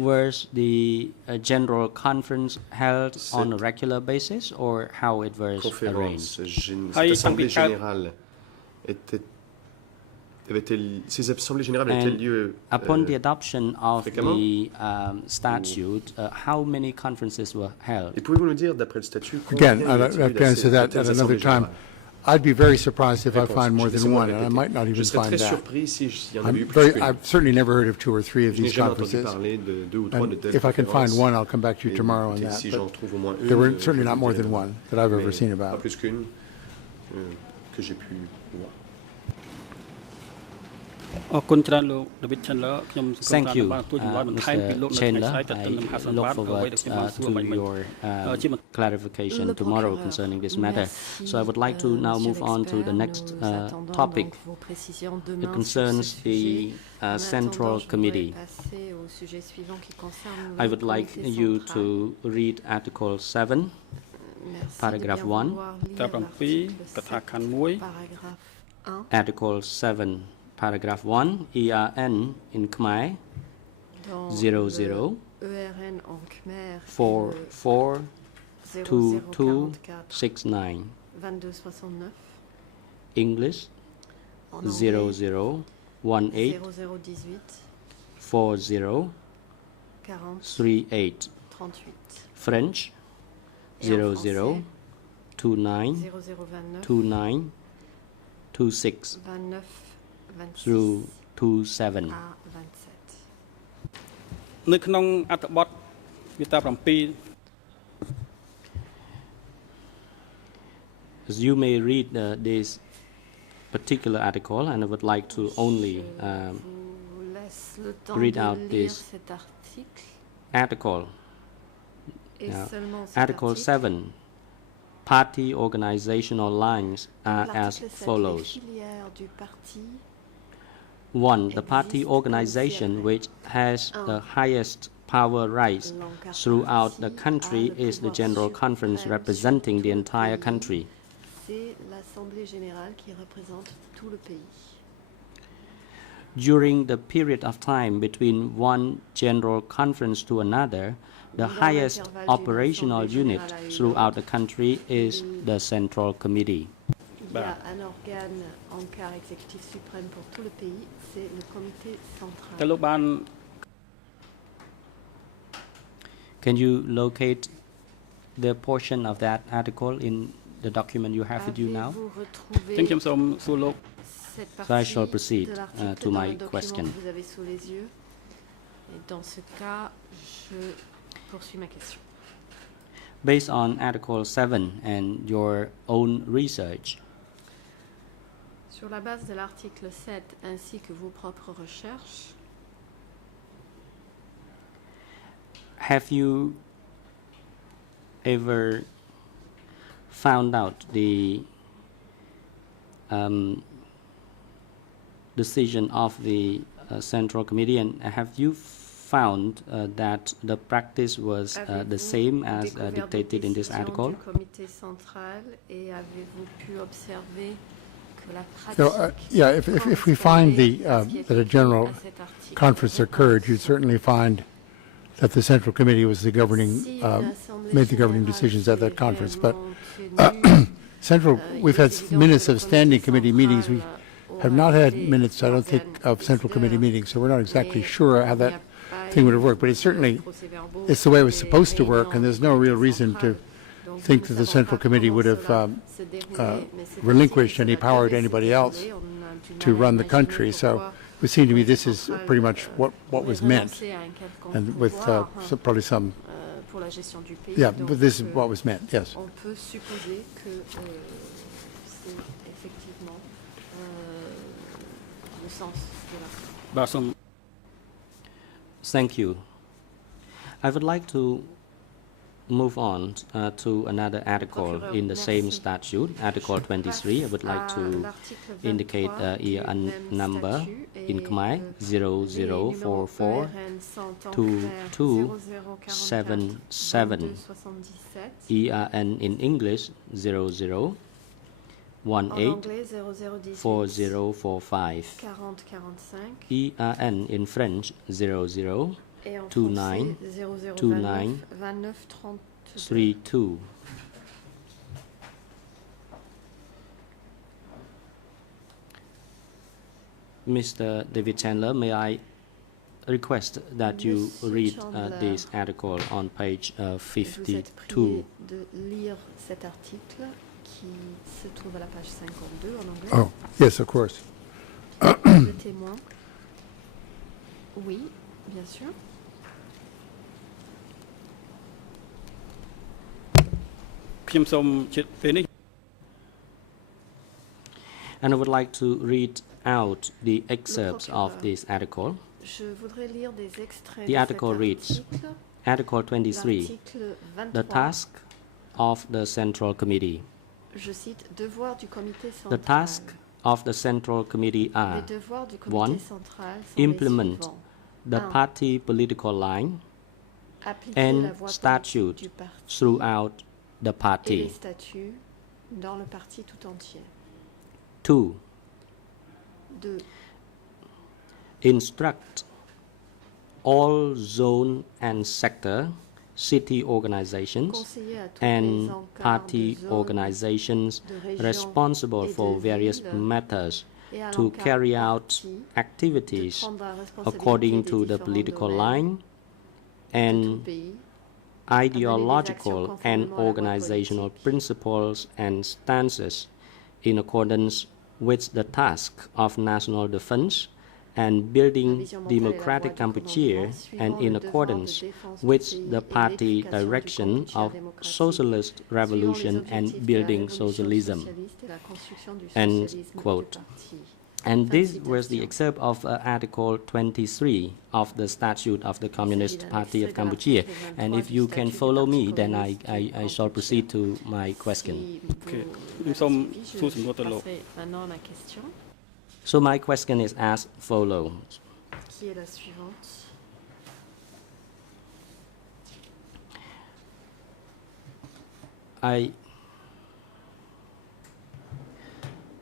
was the general conference held on a regular basis or how it was arranged? Cette assemblée générale ces assemblées générales avaient And lieu upon the adoption of fréquemment? the statute, how many conferences were held? Et pouvez-vous nous dire, d'après le statut, combien Again, y a-t-il I eu can answer that de at telles another assemblées time. générales? I'd be very surprised if I Réponse. find more than Laissez-moi one, and I répéter. might not Je even serais find très that. surpris s'il y en avait eu plus qu'une. I've certainly never heard of 2 or 3 of Je n'ai these jamais entendu conferences. parler de 2 ou 3 de And telles if I can find conférences. one, I'll come back to you Et tomorrow on écoutez, that. si But j'en trouve au moins une, there were je certainly vous not more dirai than demain. one that I've ever Mais seen pas about. plus qu'une que j'ai pu voir. អរគុណច្រើនលោក David Chandler ខ្ញុំសង្ឃឹម Thank ថា you, បានជួយចម្លើយបន្ថែមពីលោកនៅថ្ងៃ Chandler. ស្អែកទៅនឹងមហាស I ន្និបា look តអ្វី forward ដែលខ្ញុំបានសួរ to បាញ់មិញ your ជាបន្ត clarification Le tomorrow procureur. concerning this matter. Merci, So I would like to now monsieur move on to the l'expert. next Nous attendons topic. donc vos précisions demain It sur concerns ce the sujet. En Central attendant, je Committee. voudrais passer au sujet suivant qui concerne I le would like comité you central. to read Article 7, Merci paragraph de bien 1. vouloir lire តា7 l'article កថាខណ្ឌ 7, paragraphe 1 Article 7, paragraph 1, ERN in Khmer dans 00 le ERN en Khmer 442269, 2269 English en anglais 0018 0018 40 40 38, 38 French Et en 00 français, 29 0029 29 26 29 26 through 27. à 27. នៅក្នុងអត្ថបទមាត្រា 7 As you may read this particular article, and I would like to only vous laisse le temps read de out lire this cet article article. et Now, seulement cet Article article. 7, party organizational lines are as L'article 7, follows. les filières du parti 1. The party existe organization comme which has the highest power rights l'encart throughout the parti country a le is the pouvoir General Conference suprême representing sur the tout le entire pays. country. C'est l'Assemblée générale qui représente tout le pays. During the period of time between one General Conference to another, the Dans highest l'intervalle d'une operational assemblée unit générale à une throughout the autre, country is the Central Committee. Il y a un organe en quart exécutif suprême pour tout le pays, c'est le comité តើ central. លោកបាន Can you locate the portion of that article in the document you have with you now? Avez-vous អញ្ចឹង retrouvé ខ្ញុំសូមសួរលោក cette So I shall partie proceed, de l'article to dans my le document question. que vous avez sous les yeux? Et dans ce cas, je poursuis ma question. Based on Article 7 and your own research, Sur la base de l'article 7 ainsi que vos propres recherches, have you ever found out the decision of the Central Committee, and have you found that the practice was the Avez-vous same as découvert des dictated in this décisions article? du comité central et avez-vous pu observer que la So, pratique yeah, if we find that a general à cet article conference occurred, you'd certainly find that the Central Committee was the governing, Si une assemblée made the governing générale decisions at that s'est conference. But réellement tenue, Central, we've had il est évident minutes que le of standing comité committee meetings. We central have aura not had été minutes, I don't think, of Central Committee décideur, meetings, so we're not exactly mais sure how il n'y that a pas thing would eu have worked. But it's de certainly, procès-verbaux it's the way it was des supposed to work, and there's no real réunions reason du to comité central. Donc, think nous that ne the savons Central pas Committee comment would have cela se déroulait, mais c'est relinquished ainsi any que power to cela anybody devait else se dérouler. On a du to mal à run the imaginer country. So pourquoi it would seem to me le this comité is central, pretty much what aurait was meant, renoncé à un quelconque and with pouvoir, probably some, pour la gestion du pays. yeah, Donc, but this is what was meant, yes. on peut supposer que c'est effectivement le sens de l'article. បាទសូម Thank you. I would like to move on to another article Procureur, in the same merci. statute, Article 23. I would like to indicate a number in Khmer 0044 2277. ERN in English 0018 4045. 4045 ERN in French 00 et en 29 français 29 29 32. 32. Mr. David Chandler, may I request that you Monsieur read Chandler, this article on page Vous êtes 52. prié de lire cet article qui se trouve à la page 52 en anglais. Oh, yes, of course. Le témoin. Oui, bien sûr.ៗខ្ញុំសូមជិតពេលនេះ And I would like to read out the excerpts of this article. Je voudrais lire des extraits The de article cet reads, article. Article 23, L'article 23. the task of the Central Committee. Je cite, devoirs du comité central. The task of the Central Committee are Les devoirs du comité one, central sont implement les suivants. the Un, party political line appliquer and la voie statute politique du parti throughout the et les party. statuts dans le parti tout entier. 2. 2. Instruct all zone and sector city organizations Conseiller à toutes and les encarts party de zones, organizations de régions responsible et for de various villes matters et à to l'encart carry out parti de activities prendre la responsabilité according des to the différents political domaines line de tout and pays, ideological and conformément à la voie organizational politique. principles and stances in accordance with the task of national defense and La building vision mentale et la democratic voie du Cambodgia commandement and suivant in le devoir de accordance défense du with pays the et party l'édification du direction Cambodgia of démocratique, socialist suivant les revolution and objectifs de la building révolution socialism. socialiste et la construction du End socialisme quote. du parti. And Fin this de was the citation. excerpt of Article 23 of the Statute of the Communist d'un Party of extrait de Cambodia. l'article And 23 if du you can statut du follow Parti me, then communiste du I shall proceed to my question. Si vous Ok. m'avez Nous sommes suivi, sous je une autre loi. passerai maintenant à ma question, So my question is as follows. qui est la suivante.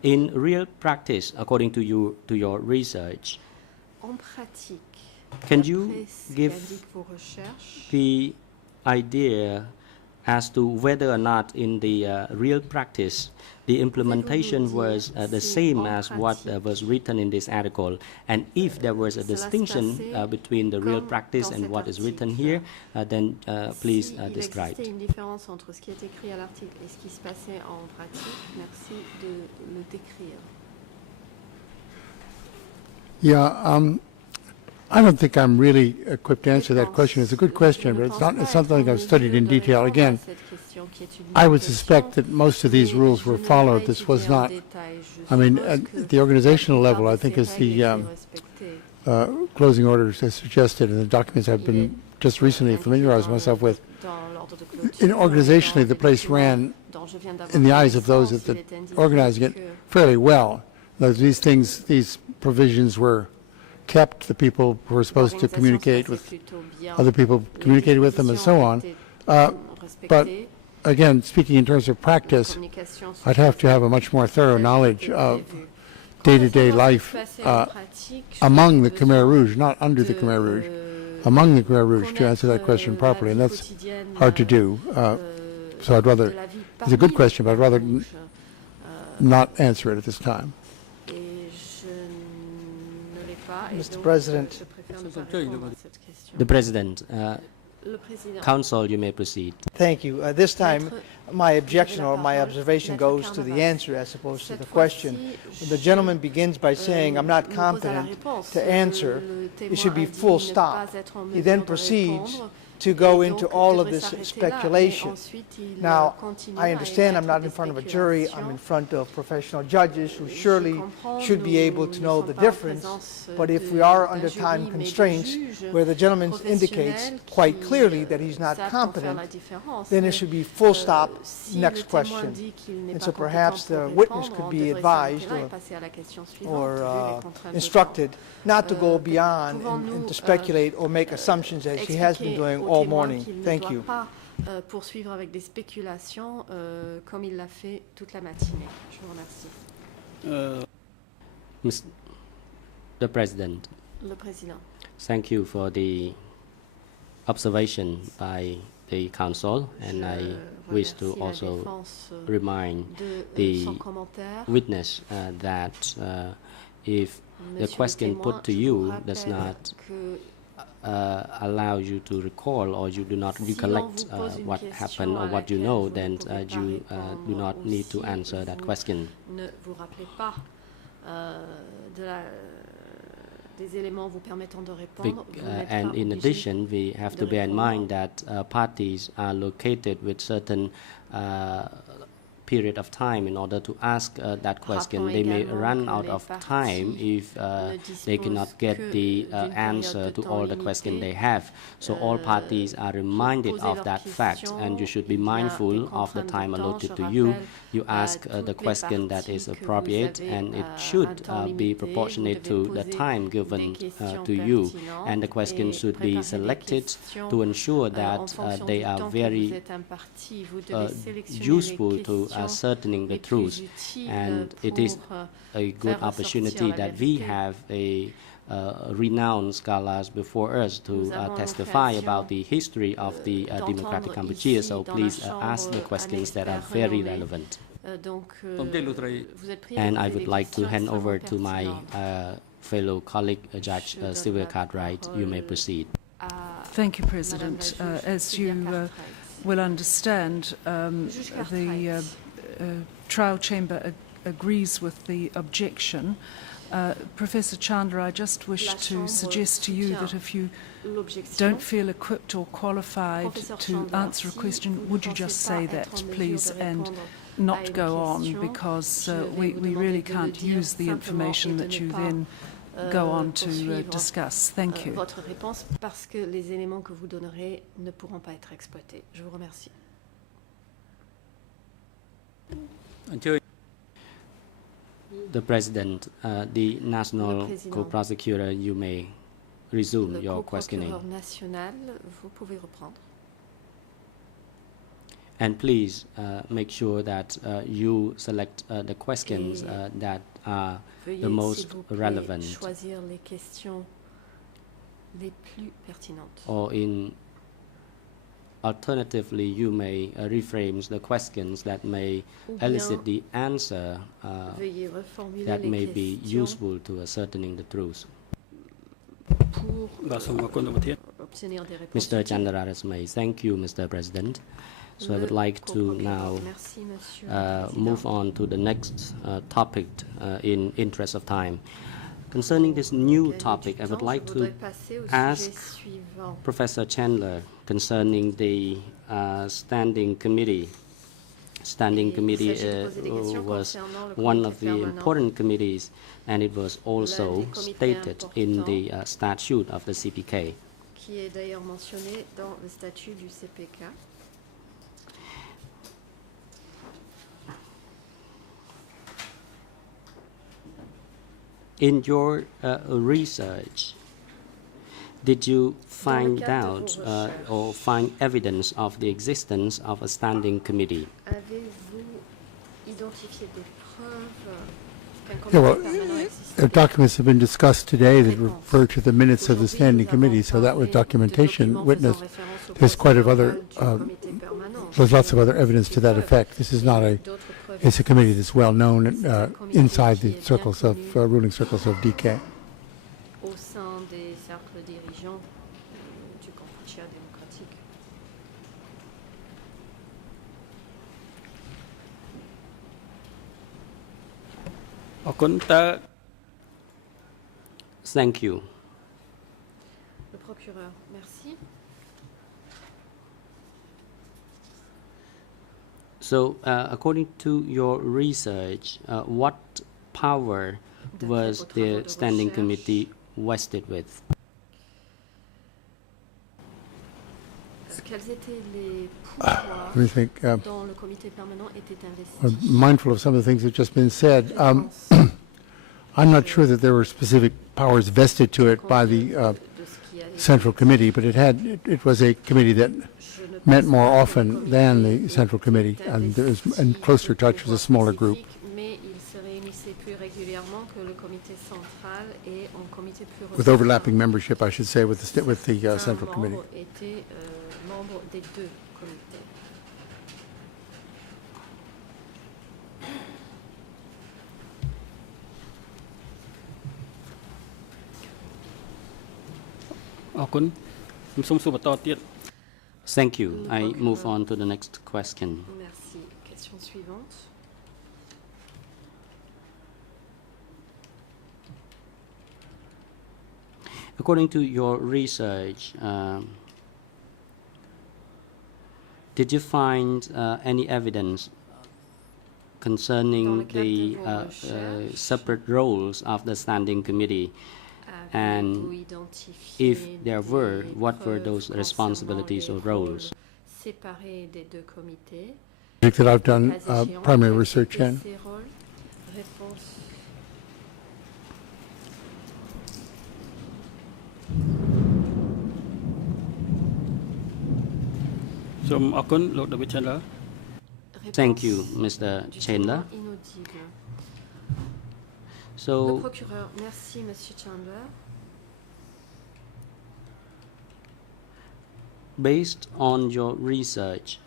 In real practice, according to your research, En pratique, can you d'après ce give qu'indiquent vos recherches, the idea as to whether or not in the real practice the implementation was the same as what was written in this article, and if there was a distinction between the real practice and what is written here, then please si il describe. existait une différence entre ce qui est écrit à l'article et ce qui se passait en pratique, merci de le décrire. Yeah, I don't think I'm really equipped to answer that question. It's a good question, but it's something I've studied in detail. Again, I would suspect that most of these rules were followed. This was not, I mean, at the organizational level, I think as the closing orders has suggested and the documents I've been just recently familiarized myself with, organizationally the place ran, in the eyes of those that organizing it, fairly well. These things, these provisions were kept, the people who were supposed to communicate with other people, communicated with them, and so on. But again, speaking in terms of practice, I'd have to have a much more thorough knowledge of day-to-day life among the Khmer Rouge, not under the Khmer Rouge, among the Khmer Rouge, to answer that question properly, and that's hard to do. So I'd rather, it's a good question, but I'd rather not answer it at this time. Mr. President, The President, Council, you may proceed. thank you. This time, my objection or my observation goes to the answer as opposed to the question. When the gentleman begins by saying, I'm not competent to answer, it should be full stop. He then proceeds to go into all of this speculation. Now, I understand I'm not in front of a jury, I'm in front of professional judges who surely should be able to know the difference, but if we are under time constraints, where the gentleman indicates quite clearly that he's not competent, then it should be full stop, next question. And so perhaps the witness could be advised or instructed not to go beyond and to speculate or make assumptions as he has been doing all morning. Thank you. Poursuivre avec des spéculations comme il l'a fait toute la matinée. Je vous remercie. The President, Le Président. thank you for the observation by the Council, and I wish to also remind the witness that if the question put to you does not allow you to recall or you do not recollect what happened or what you know, then you do not need to answer that question. Ne vous rappelez pas des éléments vous permettant de répondre. And in addition, we have to bear in mind that parties are located with certain period of time in order to ask that question. They may run out of time if they cannot get the answer to all the questions they have. So all parties are reminded of that fact, and you should be mindful of the time allotted to you. You ask the question that is appropriate, and it should be proportionate to the time given to you. And the questions should be selected to ensure that they are very useful to ascertaining the truth. And it is a good opportunity that we have a renowned scholars before us to testify about the history of the democratic Cambodia. So please ask the questions that are very relevant. And I would like to hand over to my fellow colleague, Judge Sylvia Cartwright. You may proceed. Thank you, President. As you will understand, the trial chamber agrees with the objection. Professor Chandler, I just wish to suggest to you that if you don't feel equipped or qualified to answer a question, would you just say that, please, and not go on, because we really can't use the information that you then go on to discuss. Thank you. Votre réponse, parce que les éléments que vous donnerez ne pourront pas être exploités. Je vous remercie. The President, the National Co-Prosecutor, you may resume your questioning. Le procureur national, vous pouvez reprendre. And please make sure that you select the questions that are the most relevant. Choisir les questions les plus pertinentes. Or alternatively, you may reframe the questions that may elicit the answer that may be useful to ascertaining the truth. Mr. Chandrarasmay, thank you, Mr. President. So I would like to now move on to the next topic in interest of time. Concerning this new topic, I would like to ask Professor Chandler concerning the standing committee. Standing committee was one of the important committees, and it was also stated in the statute of the CPK. Qui est d'ailleurs mentionné dans le statut du CPK. In your research, did you find out or find evidence of the existence of a standing committee? Avez-vous identifié des preuves qu'un Yeah, comité well, permanent existe? documents have been discussed today that refer to the minutes of the standing committee, so that was documentation, witness. There's quite a other, there's lots of other evidence to that effect. This is not it's a committee that's well known inside the circles of, ruling circles of DK. Au sein des cercles dirigeants du Kampuchea démocratique. Thank you. Le procureur, merci. So, according to your research, what power was the standing committee vested with? Quels étaient les pouvoirs Let me think. dont le comité permanent était investi? I'm mindful of some of the things that have just been said. I'm not sure that there were specific powers vested to it by the Central Committee, but it was a committee that met more often than the Central Committee, and there was in closer touch with a smaller group. Mais il se réunissait plus régulièrement que le comité central et en comité plus With overlapping membership, I should say, with the Central Un Committee. membre était membre des deux comités. Thank you. I move on to the next question. Merci. Question suivante. According to your research, did you find any evidence concerning the separate roles of the standing committee? And if there were, what were those responsibilities or roles? Séparés des deux comités. That I've done primary research in. Ces rôles, réponse. Thank you, Mr. Chandler. Inaudible. Le So, procureur, merci, Monsieur Chandler. based on your research,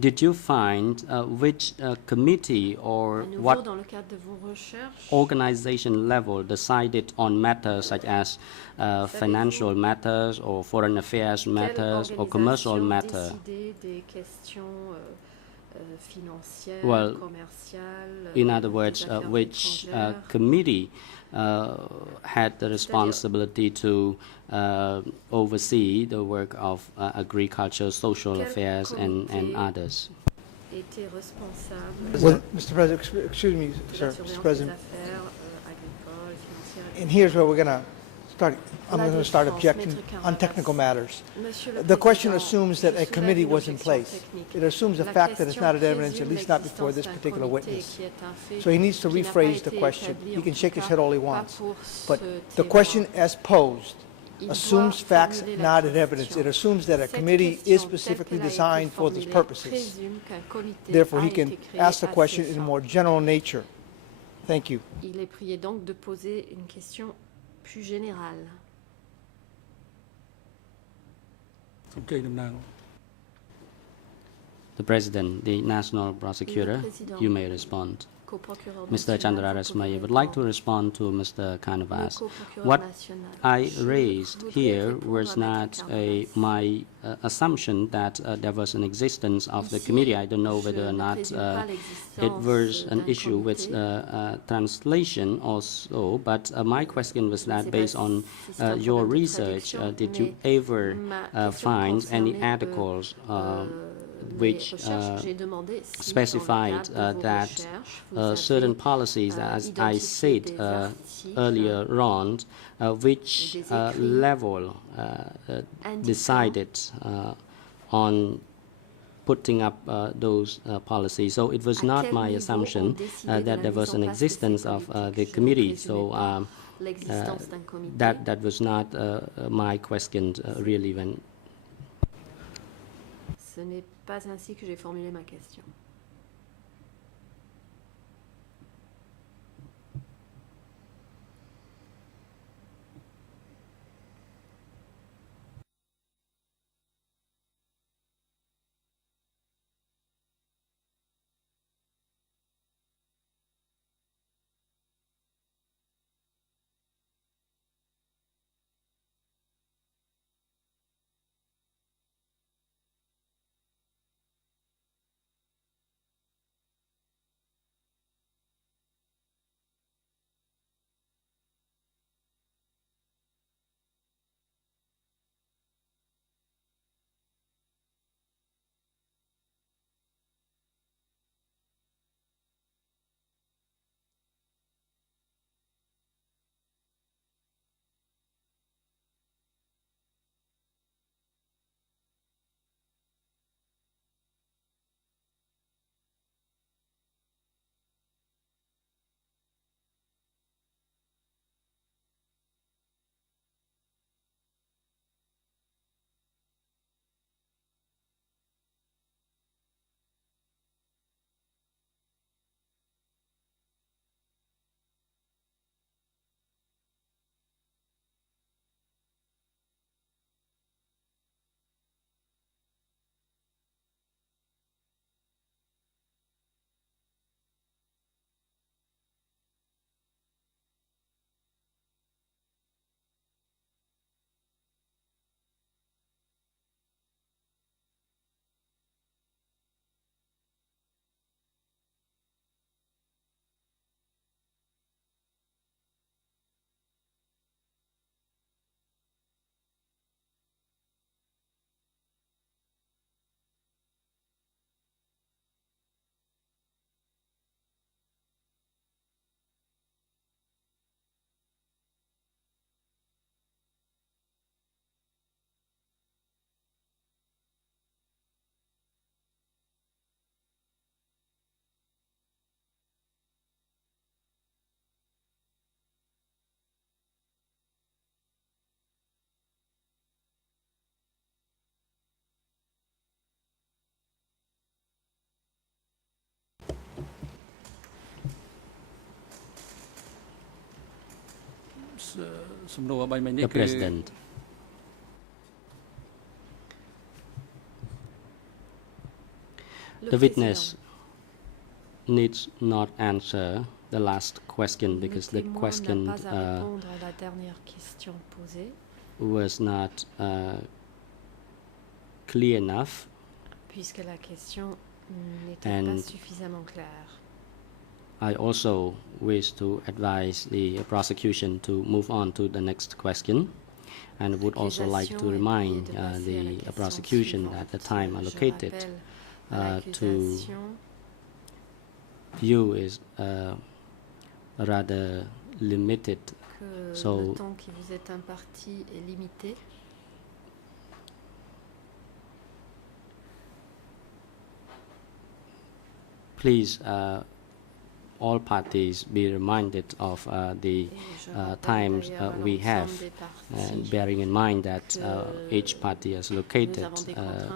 did you find which committee or À nouveau, what dans le cadre de vos recherches, organization level decided on matters such as financial matters or foreign affairs matters or commercial matters? décidé des questions financières, Well, commerciales, in other des words, affaires which étrangères. committee had the responsibility to oversee the work of agriculture, social Quel affairs, and comité others? était responsable Mr. President, excuse me, de sir, la Mr. surveillance des President. affaires agricoles, financières. And here's where we're going to start. I'm La going to start défense, objecting Maître Carabas. on technical matters. Monsieur le The question Président, assumes that a je soulève committee une was in objection place. technique. It assumes the La fact that it's not question in evidence, at présume least not before this l'existence d'un particular comité witness. qui est un fait So he needs to qui n'a pas rephrase the été question. établi, He en can tout shake his cas, head all he pas wants. pour But ce the témoin. question as posed Il assumes doit facts formuler la not in question. evidence. It assumes that a Cette committee question, is telle specifically qu'elle a été designed for these formulée, purposes. présume qu'un comité Therefore, a he can été créé ask the à question ces in a fins. more general nature. Thank you. Il est prié donc de poser une question plus générale. The President, the National Prosecutor, Président. you may respond. Co-procureur Mr. national, Chandraras vous pouvez May would like to répondre. respond to Mr. Le Kanavas. co-procureur What national. I Je raised voudrais here répondre was à Maître not Carabas. my assumption that there was an existence of the Ici, committee. I don't know je whether or ne not présume pas it was l'existence an d'un issue with comité. translation also, but my question was Je ne that sais based pas on si c'est un your problème de research, traduction, did you mais ever ma question find any concernait, articles mes which recherches. J'ai demandé si, specified dans le cadre de vos that recherches, vous avez, certain policies, as I identifié said des articles earlier on, which des écrits level indiquant decided on putting up those policies. So it was not my assumption that there was an existence of the committee. So that was not my question really when. Ce n'est pas ainsi que j'ai formulé ma question. The President. The witness needs not answer the last question because the question was not clear enough. Puisque la question n'était pas suffisamment claire. I also wish to advise the prosecution to move on to the next question, and would also like to remind the prosecution that the time allocated to you is rather limited. So le temps qui vous est imparti est limité. Please, all parties be reminded of the times we have, and bearing in mind that each party has located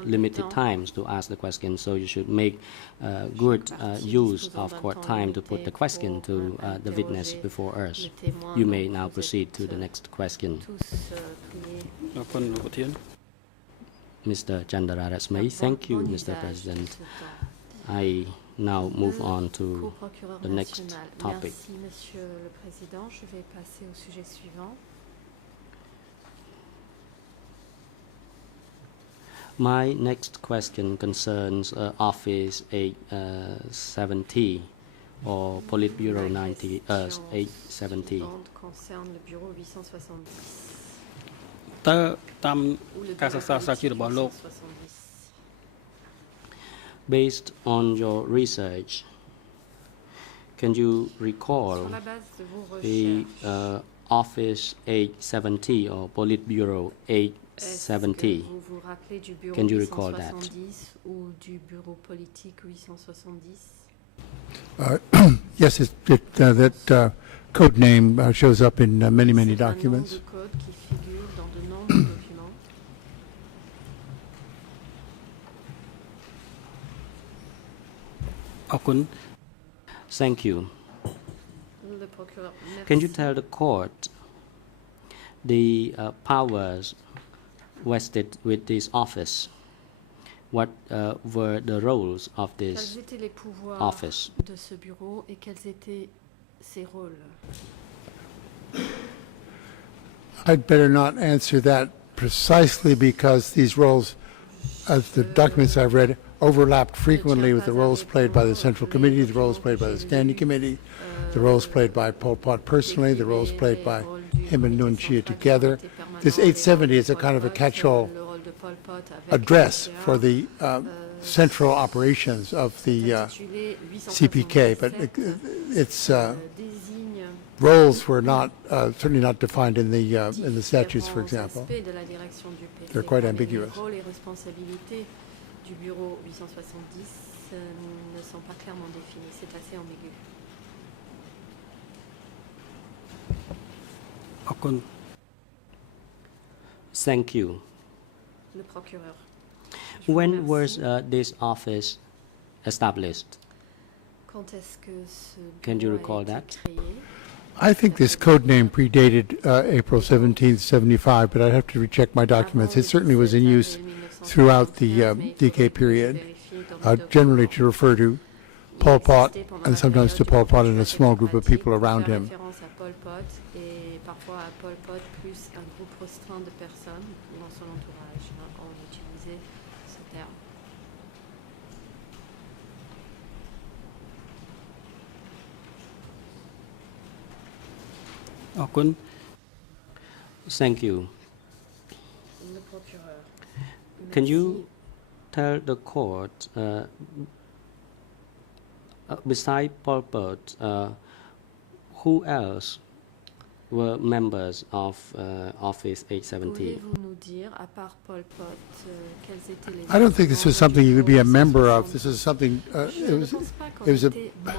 limited times to ask the question, so you should make good use of court time to put the question to the witness before us. You may now proceed to the next question. Mr. Chandraratnam, thank you, Mr. President. I now move on to the next topic. Merci, Monsieur le Président. Je vais passer au sujet suivant. My next question concerns Office 870 or Politburo 870. Concerne le bureau 870. តើតាមការសិក្សាស្រាវជ្រាវរបស់លោក Based on your research, can you recall the Office 870 or Politburo 870. Vous vous rappelez du bureau Can you recall that? 870 ou du bureau politique 870? Yes, that code name shows up in many, many C'est un nom documents. de code qui figure dans de nombreux documents. Thank you. Le procureur, Can you merci. tell the court the powers vested with this office? What were the roles of this Quels étaient les pouvoirs office? de ce bureau et quels étaient ses rôles? I'd better not answer that precisely because these roles, as the documents I've read, overlapped frequently with the roles played by the Central Committee, the roles played by the Standing Committee, the roles played by Pol Pot personally, the roles played by him and Nuon Chea together. This 870 is a kind of a catch-all address for the central operations of the CPK, but its roles were not certainly not defined in the statutes, for example. They're quite ambiguous. Les rôles et responsabilités du bureau 870 ne sont pas clairement définis. C'est assez ambigu. Thank you. Le procureur. Je vous When was remercie. this office established? Quand est-ce que ce Can you bureau recall a été that? créé? I think this code name predated April 17th, 75, but I'd have to recheck my documents. It certainly was in use throughout the DK period, generally to refer to Pol Pot and sometimes to Pol Pot and a small group of people around him. Référence à Pol Pot et parfois à Pol Pot plus un groupe restreint de personnes dans son entourage. On utilisait ce terme. Thank you. Le procureur. Can Merci. you tell the court, besides Pol Pot, who else were members of Office 870? Pouvez-vous nous dire, à part Pol Pot, quels étaient les I don't think this was membres something du you could be a bureau member of. 870? This is something, Je ne pense pas qu'on it was était membre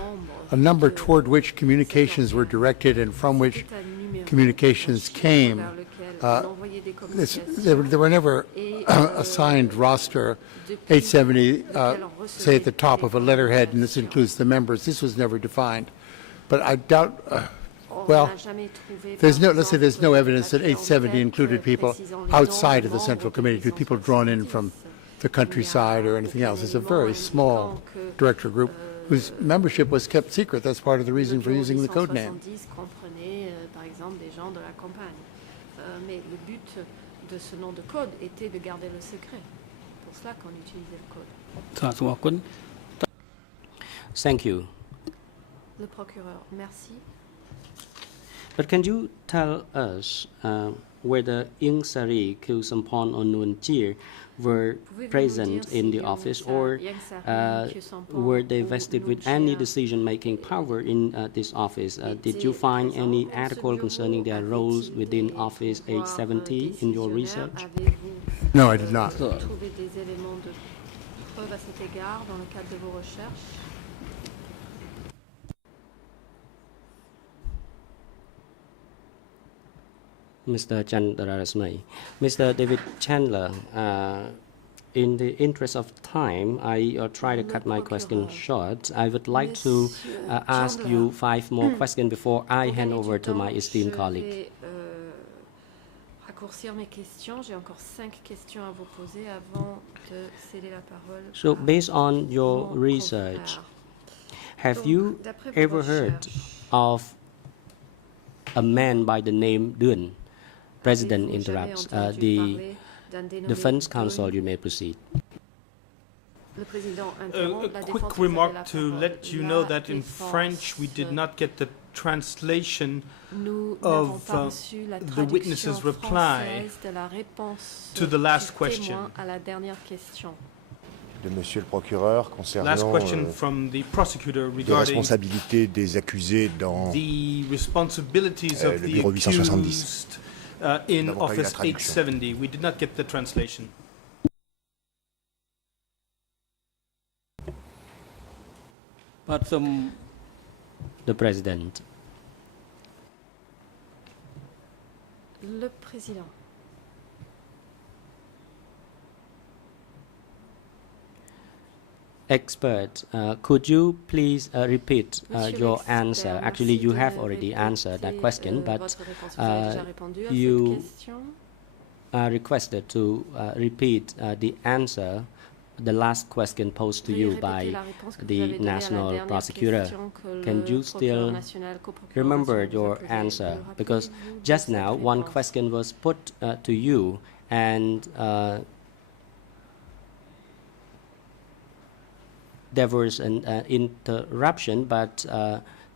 a number de toward which communications were directed and from which C'était un numéro, communications un chiffre came. vers lequel on envoyait des There were never et, assigned roster depuis 870, lequel on say at the recevait top des of a letterhead, and this communications. includes the members. This was never defined. But I doubt, On well, n'a jamais trouvé, there's par no, let's say exemple, there's no evidence that papier en 870 tête included people précisant les outside noms of the des Central membres Committee, de people drawn in from the countryside or anything else. It's a very small director group whose membership was kept secret. That's part of the reason for using the code name. 870 comprenait, par exemple, des gens de la campagne. Mais le but de ce nom de code était de garder le secret. Pour cela qu'on utilisait le code. Thank you. Le procureur, merci. But can you tell us whether Ieng Sary, Khieu Samphan, or Nuon Chea were Pouvez-vous nous present dire in si the office, or Ieng Sary, Khieu Samphan were they ou vested with Nuon any Chea decision-making power in this office? Did you étaient find présents any dans ce article bureau? concerning their roles Avait-il within des Office pouvoirs, 870 in your décisionnaires? research? Avez-vous No, I did not. trouvé des éléments de preuve à cet égard dans le cadre de vos recherches? Mr. Chandrarasmay. Mr. David Chandler, in the interest of time, I try to cut my question short. I would like to ask you 5 more questions before I Pour hand gagner over du to my temps, esteemed je colleague. vais, raccourcir mes questions. J'ai encore 5 questions à vous poser avant de céder la parole. So, à based on your mon research, confrère. have Donc, you d'après vos ever heard recherches, of a man by the name Duan? President avez-vous jamais interrupts. entendu The parler d'un dénommé Defense Duan? Counsel, you may proceed. Le président A interrompt. La quick défense, vous avez la remark to parole. let you La know that in défense, French we did not get the translation nous n'avons of, pas reçu la the traduction witness's reply française de la réponse to the last du question. témoin à la dernière question. De Monsieur le procureur Last concernant question from the prosecutor les regarding responsabilités des accusés dans the responsibilities of le the bureau 870. accused in Nous n'avons pas eu la Office traduction. 870. We did not get the translation. The President. Le président. Expert, could you please repeat Monsieur your l'expert, answer? Actually, merci you de have already answered that répéter, question, but votre réponse. Vous avez déjà répondu à you cette question. are requested to repeat the answer, the last question posed to Veuillez you répéter by la réponse que vous the avez donnée à la national dernière prosecutor. question que Can le you procureur still national, coprocureur remember national vous a your posée. answer? Vous Because rappelez-vous de just cette now, one réponse? question was put to you, and there was an interruption, but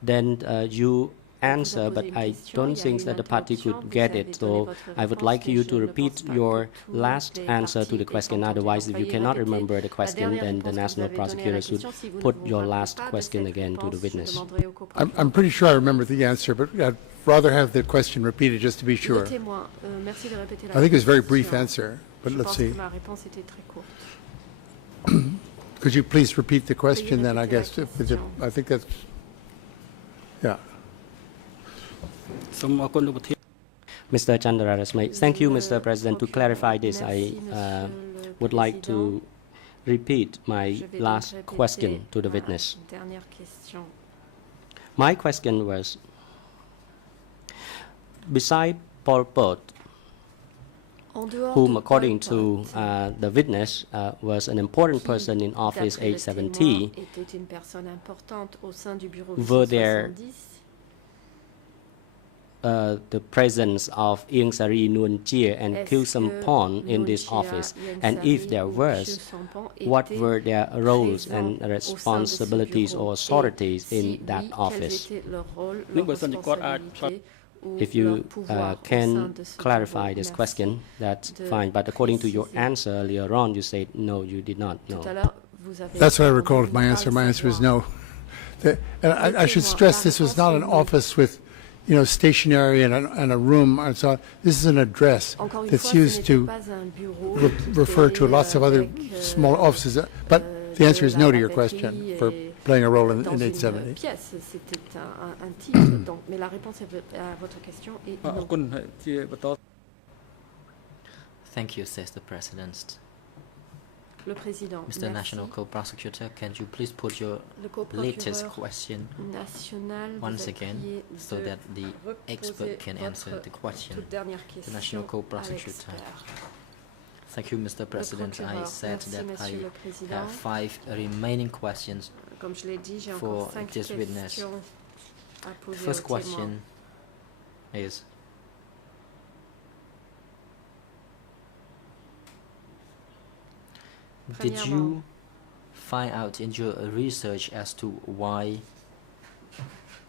then you answer, but I don't think that the party could get it. So I would like you to repeat your last answer to the question. Otherwise, if you cannot remember the question, then the national prosecutor should put your last question again to the witness. I'm pretty sure I remember the answer, but I'd rather have the question repeated just to be sure. Notez-moi. Merci de répéter la I think it was a very brief question. answer, but Je let's pense see. que ma réponse était très courte. Could you please repeat the question then, I répéter la guess? question. I think that's, yeah. Mr. Chandrarasmay, thank you, Mr. President. To clarify this, I Merci, Monsieur le would like Président. to repeat my Je vais donc last répéter question to the ma witness. Dernière question. My question was, beside Pol Pot, En dehors whom, de according Pol to Pot, the witness, was an important qui, person in Office d'après le 870, témoin, était une personne importante au sein du bureau were there 870, the presence of Ieng Sari Nuon Chea and est-ce Khieu que Sampon in Nuon this Chea, office? Ieng And Sari if there ou Khieu was, Sampon what étaient were their roles and présents au sein de ce responsibilities bureau? or authorities Et in si that oui, office? quels étaient leurs rôles, Nous, leurs besoin de corps à- responsabilités ou If leurs you pouvoirs au sein can de ce clarify bureau? this Merci. question, that's de fine. But according to your préciser. answer earlier on, you said no, you did not know. Tout à l'heure, vous avez That's what I répondu recall of my ne pas answer. le My answer is savoir. no. And I should stress this was not an office with, stationery and a room and so on. This is an address Encore une that's fois, used ce n'était to pas un bureau refer to équipé lots of other avec, small offices. But the answer is de no la to your laveterie question for et playing a role in dans une 870. pièce. C'était un titre, donc, mais la réponse à votre question est អរ non. គុណជាបន្ត Thank you, says the President. Le président, Mr. merci. National Co-Prosecutor, can you please put your Le latest coprocureur question national vous once a again prié so de that the reposer expert can answer votre the question? toute dernière The question National à Co-Prosecutor. l'expert. Thank you, Mr. President. I procureur, said merci, that Monsieur le I Président. have 5 remaining questions. Comme je l'ai dit, j'ai for encore 5 this witness. questions à The poser first au témoin. question is, did Premièrement, you find out in your research as to why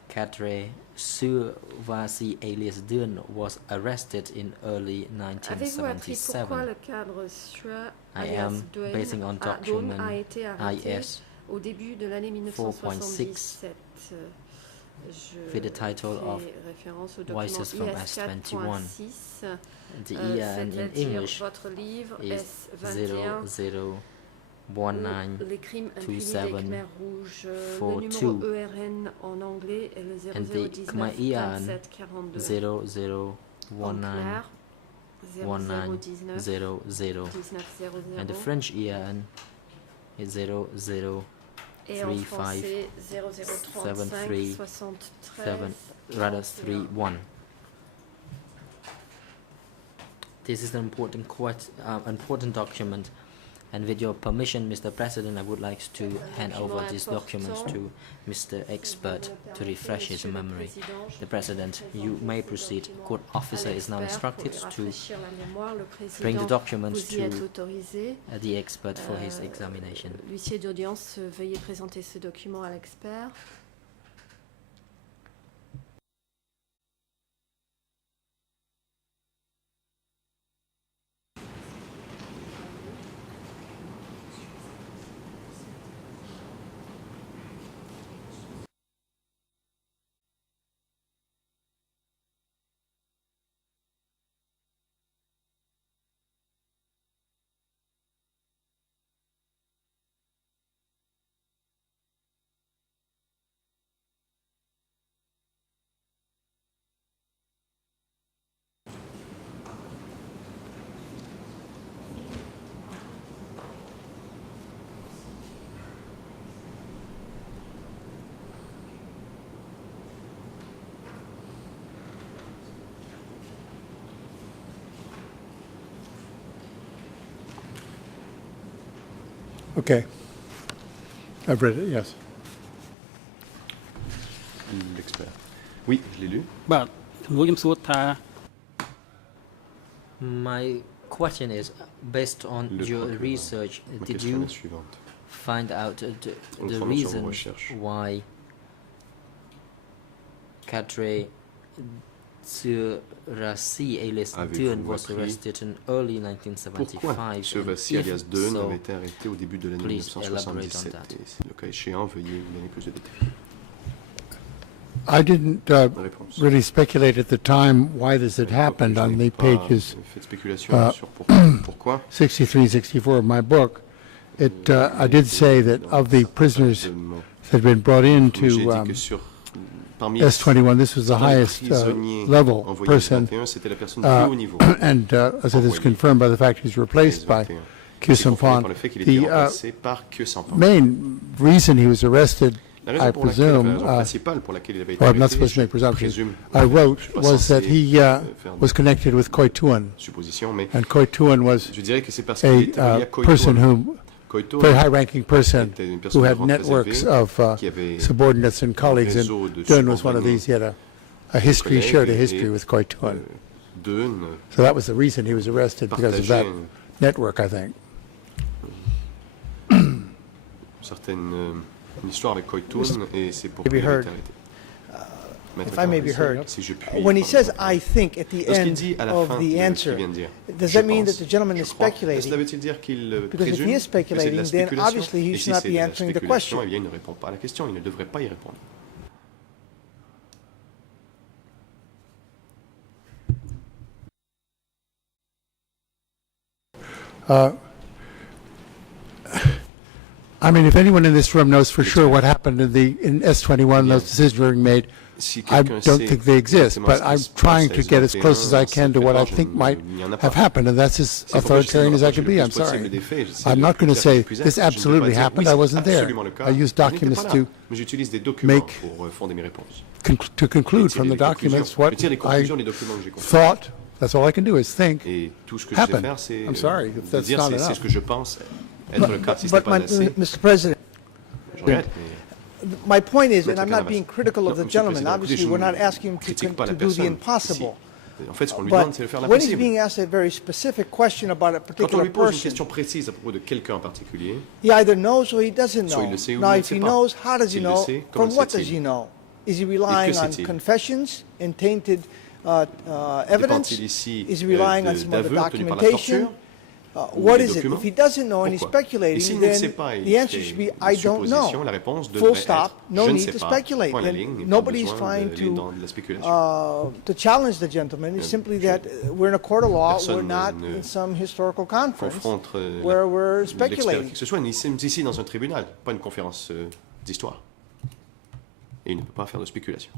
Cadre Survasi alias Dun was arrested in early avez-vous appris pourquoi 1977? le cadre Sua I alias am Duen basing on Dun document a été arrêté IS au début de l'année 1977? with the title of fais référence au Voices document from IS S21. 4.6, The EN in c'est-à-dire English votre livre is S21, 0019. les crimes impunis des 27 Khmers rouges. Le 42. numéro ERN en anglais est le And the 0019 Khmer 27 42. 0019 En clair, 0019 1900. 1900. And the French EN is 00 Et en 35 français 0035 73 73 rather 31. 31. This is an important document, and with your permission, Mr. President, I would like to hand over these documents to Mr. Expert to refresh his memory. The President, you may proceed. Court officer is now instructed to bring the documents Vous y êtes to autorisé. the expert for his examination. L'huissier d'audience, veuillez présenter ce document à l'expert. Okay. I've read it, yes. L'expert. Oui, je l'ai lu. បាទជំនួសខ្ញុំសួរថា My question is, based on Le your procureur. research, Ma did question you est la suivante. find out the Information reason recherche. why Khadre Rassi alias Avez-vous Deun was appris arrested in early Pourquoi 1975? ce and Vassi if alias Deun so, avait été arrêté au début de l'année please elaborate on 1977? that. Et si le cas échéant, veuillez me donner plus de détails. I didn't Réponse. really speculate at the time why this had happened on the pages Fait de spéculation sur pourquoi. 63, 64 of my book. I did say that of the prisoners that had been brought J'ai into dit que parmi les S21, this was the highest prisonniers level envoyés person, 21, c'était la personne plus haut niveau. and as it is confirmed by the fact he's replaced by C'est Khieu confirmé Samphan. par le fait qu'il était The remplacé par Khieu Samphan. main reason he was arrested, La raison I pour laquelle, la presume, raison principale pour laquelle il avait été or I'm not arrêté, supposed to make je presumptions, présume, I wrote, je suis pas was censé, that he faire was connected with Khoi Thuan. supposition, mais And Khoi Thuan was je dirais que c'est parce qu'il était relié à a Khoi person Thuan. who, Khoi Thuan very high-ranking person, était une who personne had de rang très networks élevé, of qui avait subordinates and colleagues, and réseau de Deun was one of subordonnés, these. He had a history, collègues, shared a et, history with Khoi Thuan. Deun So that was the reason he was arrested, because of that partageait network, I think. une histoire avec Khoi Thuan, et c'est pour Maybe qu'il avait heard. été arrêté. Maître If I may be Carré, heard, si je puis when he prendre says la parole. "I think" at the Lorsqu'il end dit à la of fin the de ce qu'il answer, vient de dire, does je that mean pense, that the gentleman je is crois, speculating? cela veut-il dire qu'il Because if présume he is que c'est de la speculating, then spéculation? obviously he Et should si not c'est be de la answering the spéculation, question. eh bien, il ne répond pas à la question, il ne devrait pas y répondre. I mean, if anyone in this room knows for sure what happened in S21, those decisions were being made, Si I quelqu'un don't sait think they exist, exactement but ce qui I'm se passe trying à to get as close as I S21, can to what I je ne- think might il n'y en a have pas. happened, and that's as C'est pourquoi authoritarian j'essaie as de I me can be. rapprocher I'm le plus possible sorry. des faits. J'essaie I'm de not going to faire say le plus this exact. Je ne peux pas absolutely dire, happened. oui, I wasn't c'est there. absolument le cas. I used Je n'étais documents pas là, to mais j'utilise des documents make- pour fonder mes réponses. to conclude Je from the tire les documents conclusions. what Je tire les I conclusions des documents que j'ai consultés. thought. That's all I can do is think. Et tout ce que je sais happened. faire, c'est I'm sorry if de that's dire not c'est enough. ce que je pense être le cas. Si ce n'est But pas assez, Mr. President, je regrette. my point is, and Maître I'm not Canavas. being critical of Non, the Monsieur le gentleman. Président, Obviously, écoutez, we're je not asking him critique pas la to do the personne impossible. ici. En fait, ce qu'on lui demande, c'est de faire But when he's l'impossible. being asked a very specific question about a Quand on particular lui pose une person, question précise à propos de quelqu'un en particulier, he either knows or he doesn't soit il know. le sait ou Now, il ne le if sait he pas. knows, how does he S'il le know? sait, comment From le what does sait-il? he know? Is he relying on sait-il? confessions and tainted evidence? dépend-il ici Is he relying on some other d'aveux obtenus par la documentation? torture ou What des is it? documents? If he doesn't know and he's Pourquoi? Et speculating, s'il ne then sait pas, il the answer fait should be, une I don't supposition, know. la réponse Full devrait stop, être, no je ne need sais to pas, speculate. point à la And ligne, et pas nobody's besoin trying d'aller dans to de la spéculation. to challenge the gentleman. It's simply that we're in a court of law. We're Personne not ne in some historical conference Confronte where we're l'expert speculating. qui que ce soit, nous sommes ici dans un tribunal, pas une conférence d'histoire. Et il ne peut pas faire de spéculation.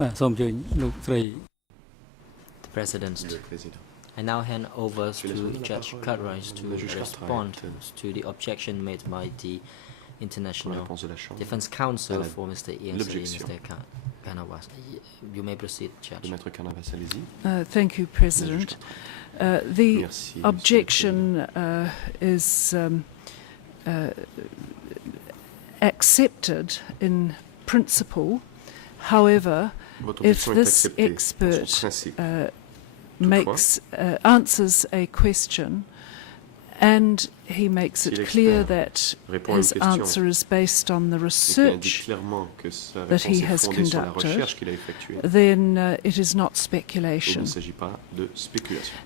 បាទសូមអញ្ជើញលោកស្រី The President Le président. I now hand over to Judge Cartwright to respond to the objection made by the International Defense Counsel for Mr. Ian Seri, Mr. Canavas. You may proceed, Judge. Thank you, President. The objection is accepted in principle. However, if this expert answers a question and he makes it clear that his answer is based on the research that he has conducted, then it is not speculation.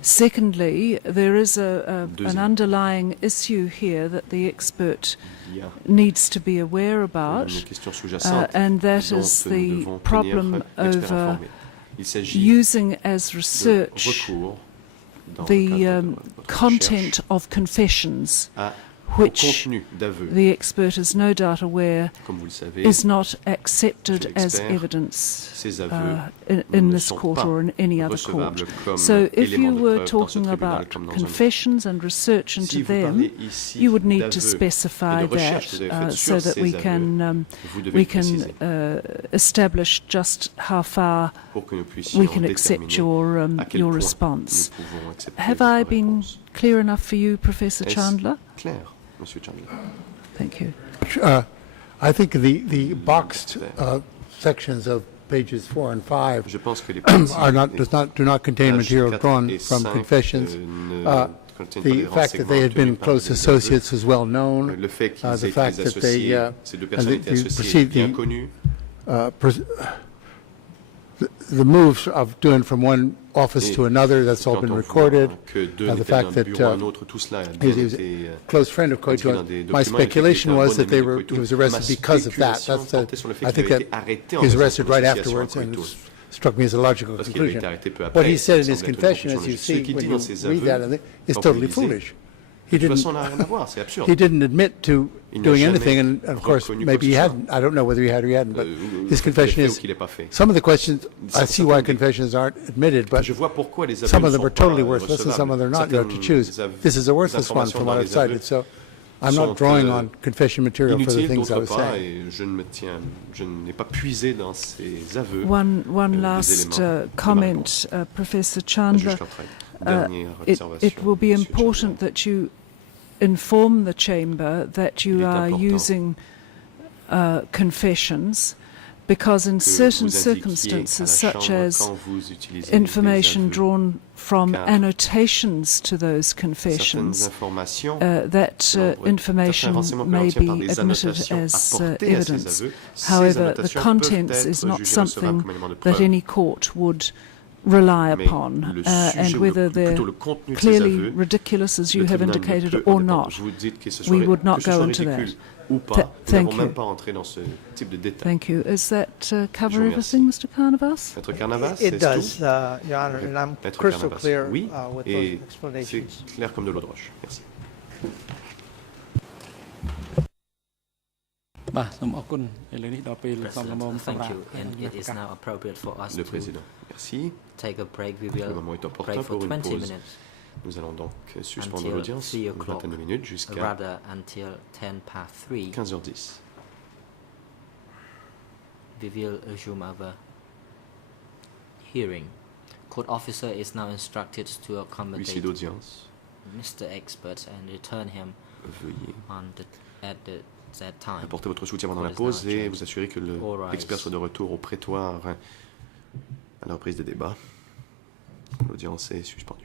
Secondly, there is an underlying issue here that the expert needs to be aware about, and that is the problem over using as research the content of confessions, which the expert is no doubt aware is not accepted as evidence in this court or in any other court. So if you were talking about confessions and research into them, you would need to specify that so that we can establish just how far we can accept your response. Have I been clear enough for you, Professor Chandler? Monsieur Chandler. Thank you. I think the boxed sections of pages 4 and 5 do not contain material drawn from confessions. The fact that they had been close associates is well known. The fact that the moves of doing from one office to another, that's all been recorded. The fact that he was a close friend of Koito. My speculation was that he was arrested because of that. I think that he was arrested right afterwards, and it struck me as a logical conclusion. What he said in his confession, as you see when you read that, is totally foolish. He didn't admit to doing anything, and of course, maybe he hadn't. I don't know whether he had or he hadn't, but his confession is, some of the questions, I see why confessions aren't admitted, but some of them are totally worthless and some of them are not. You have to choose. This is a worthless one from what I've cited, so I'm not drawing on confession material for the things I was saying. One last comment, Professor Chandler. It will be important that you inform the Chamber that you are using confessions, because in certain circumstances, such as information drawn from annotations to those confessions, that information may be admitted as evidence. However, the contents is not something that any court would rely upon, and whether they're clearly ridiculous, as you have indicated, or not, we would not go into that. Thank you. Thank you. Does that cover everything, Mr. Carnavas? It does, Your Honor, and I'm crystal clear with those explanations. Thank you, and it is now appropriate for us to take a break. We will break for 20 minutes. Nous allons donc suspendre l'audience une vingtaine de minutes jusqu'à 15h10. We will resume our hearing. Court officer is now instructed to accommodate Mr. Expert and return him at that time. Apportez votre soutien pendant la pause et vous assurez que l'expert soit de retour au prétoire à la reprise des débats. L'audience est suspendue.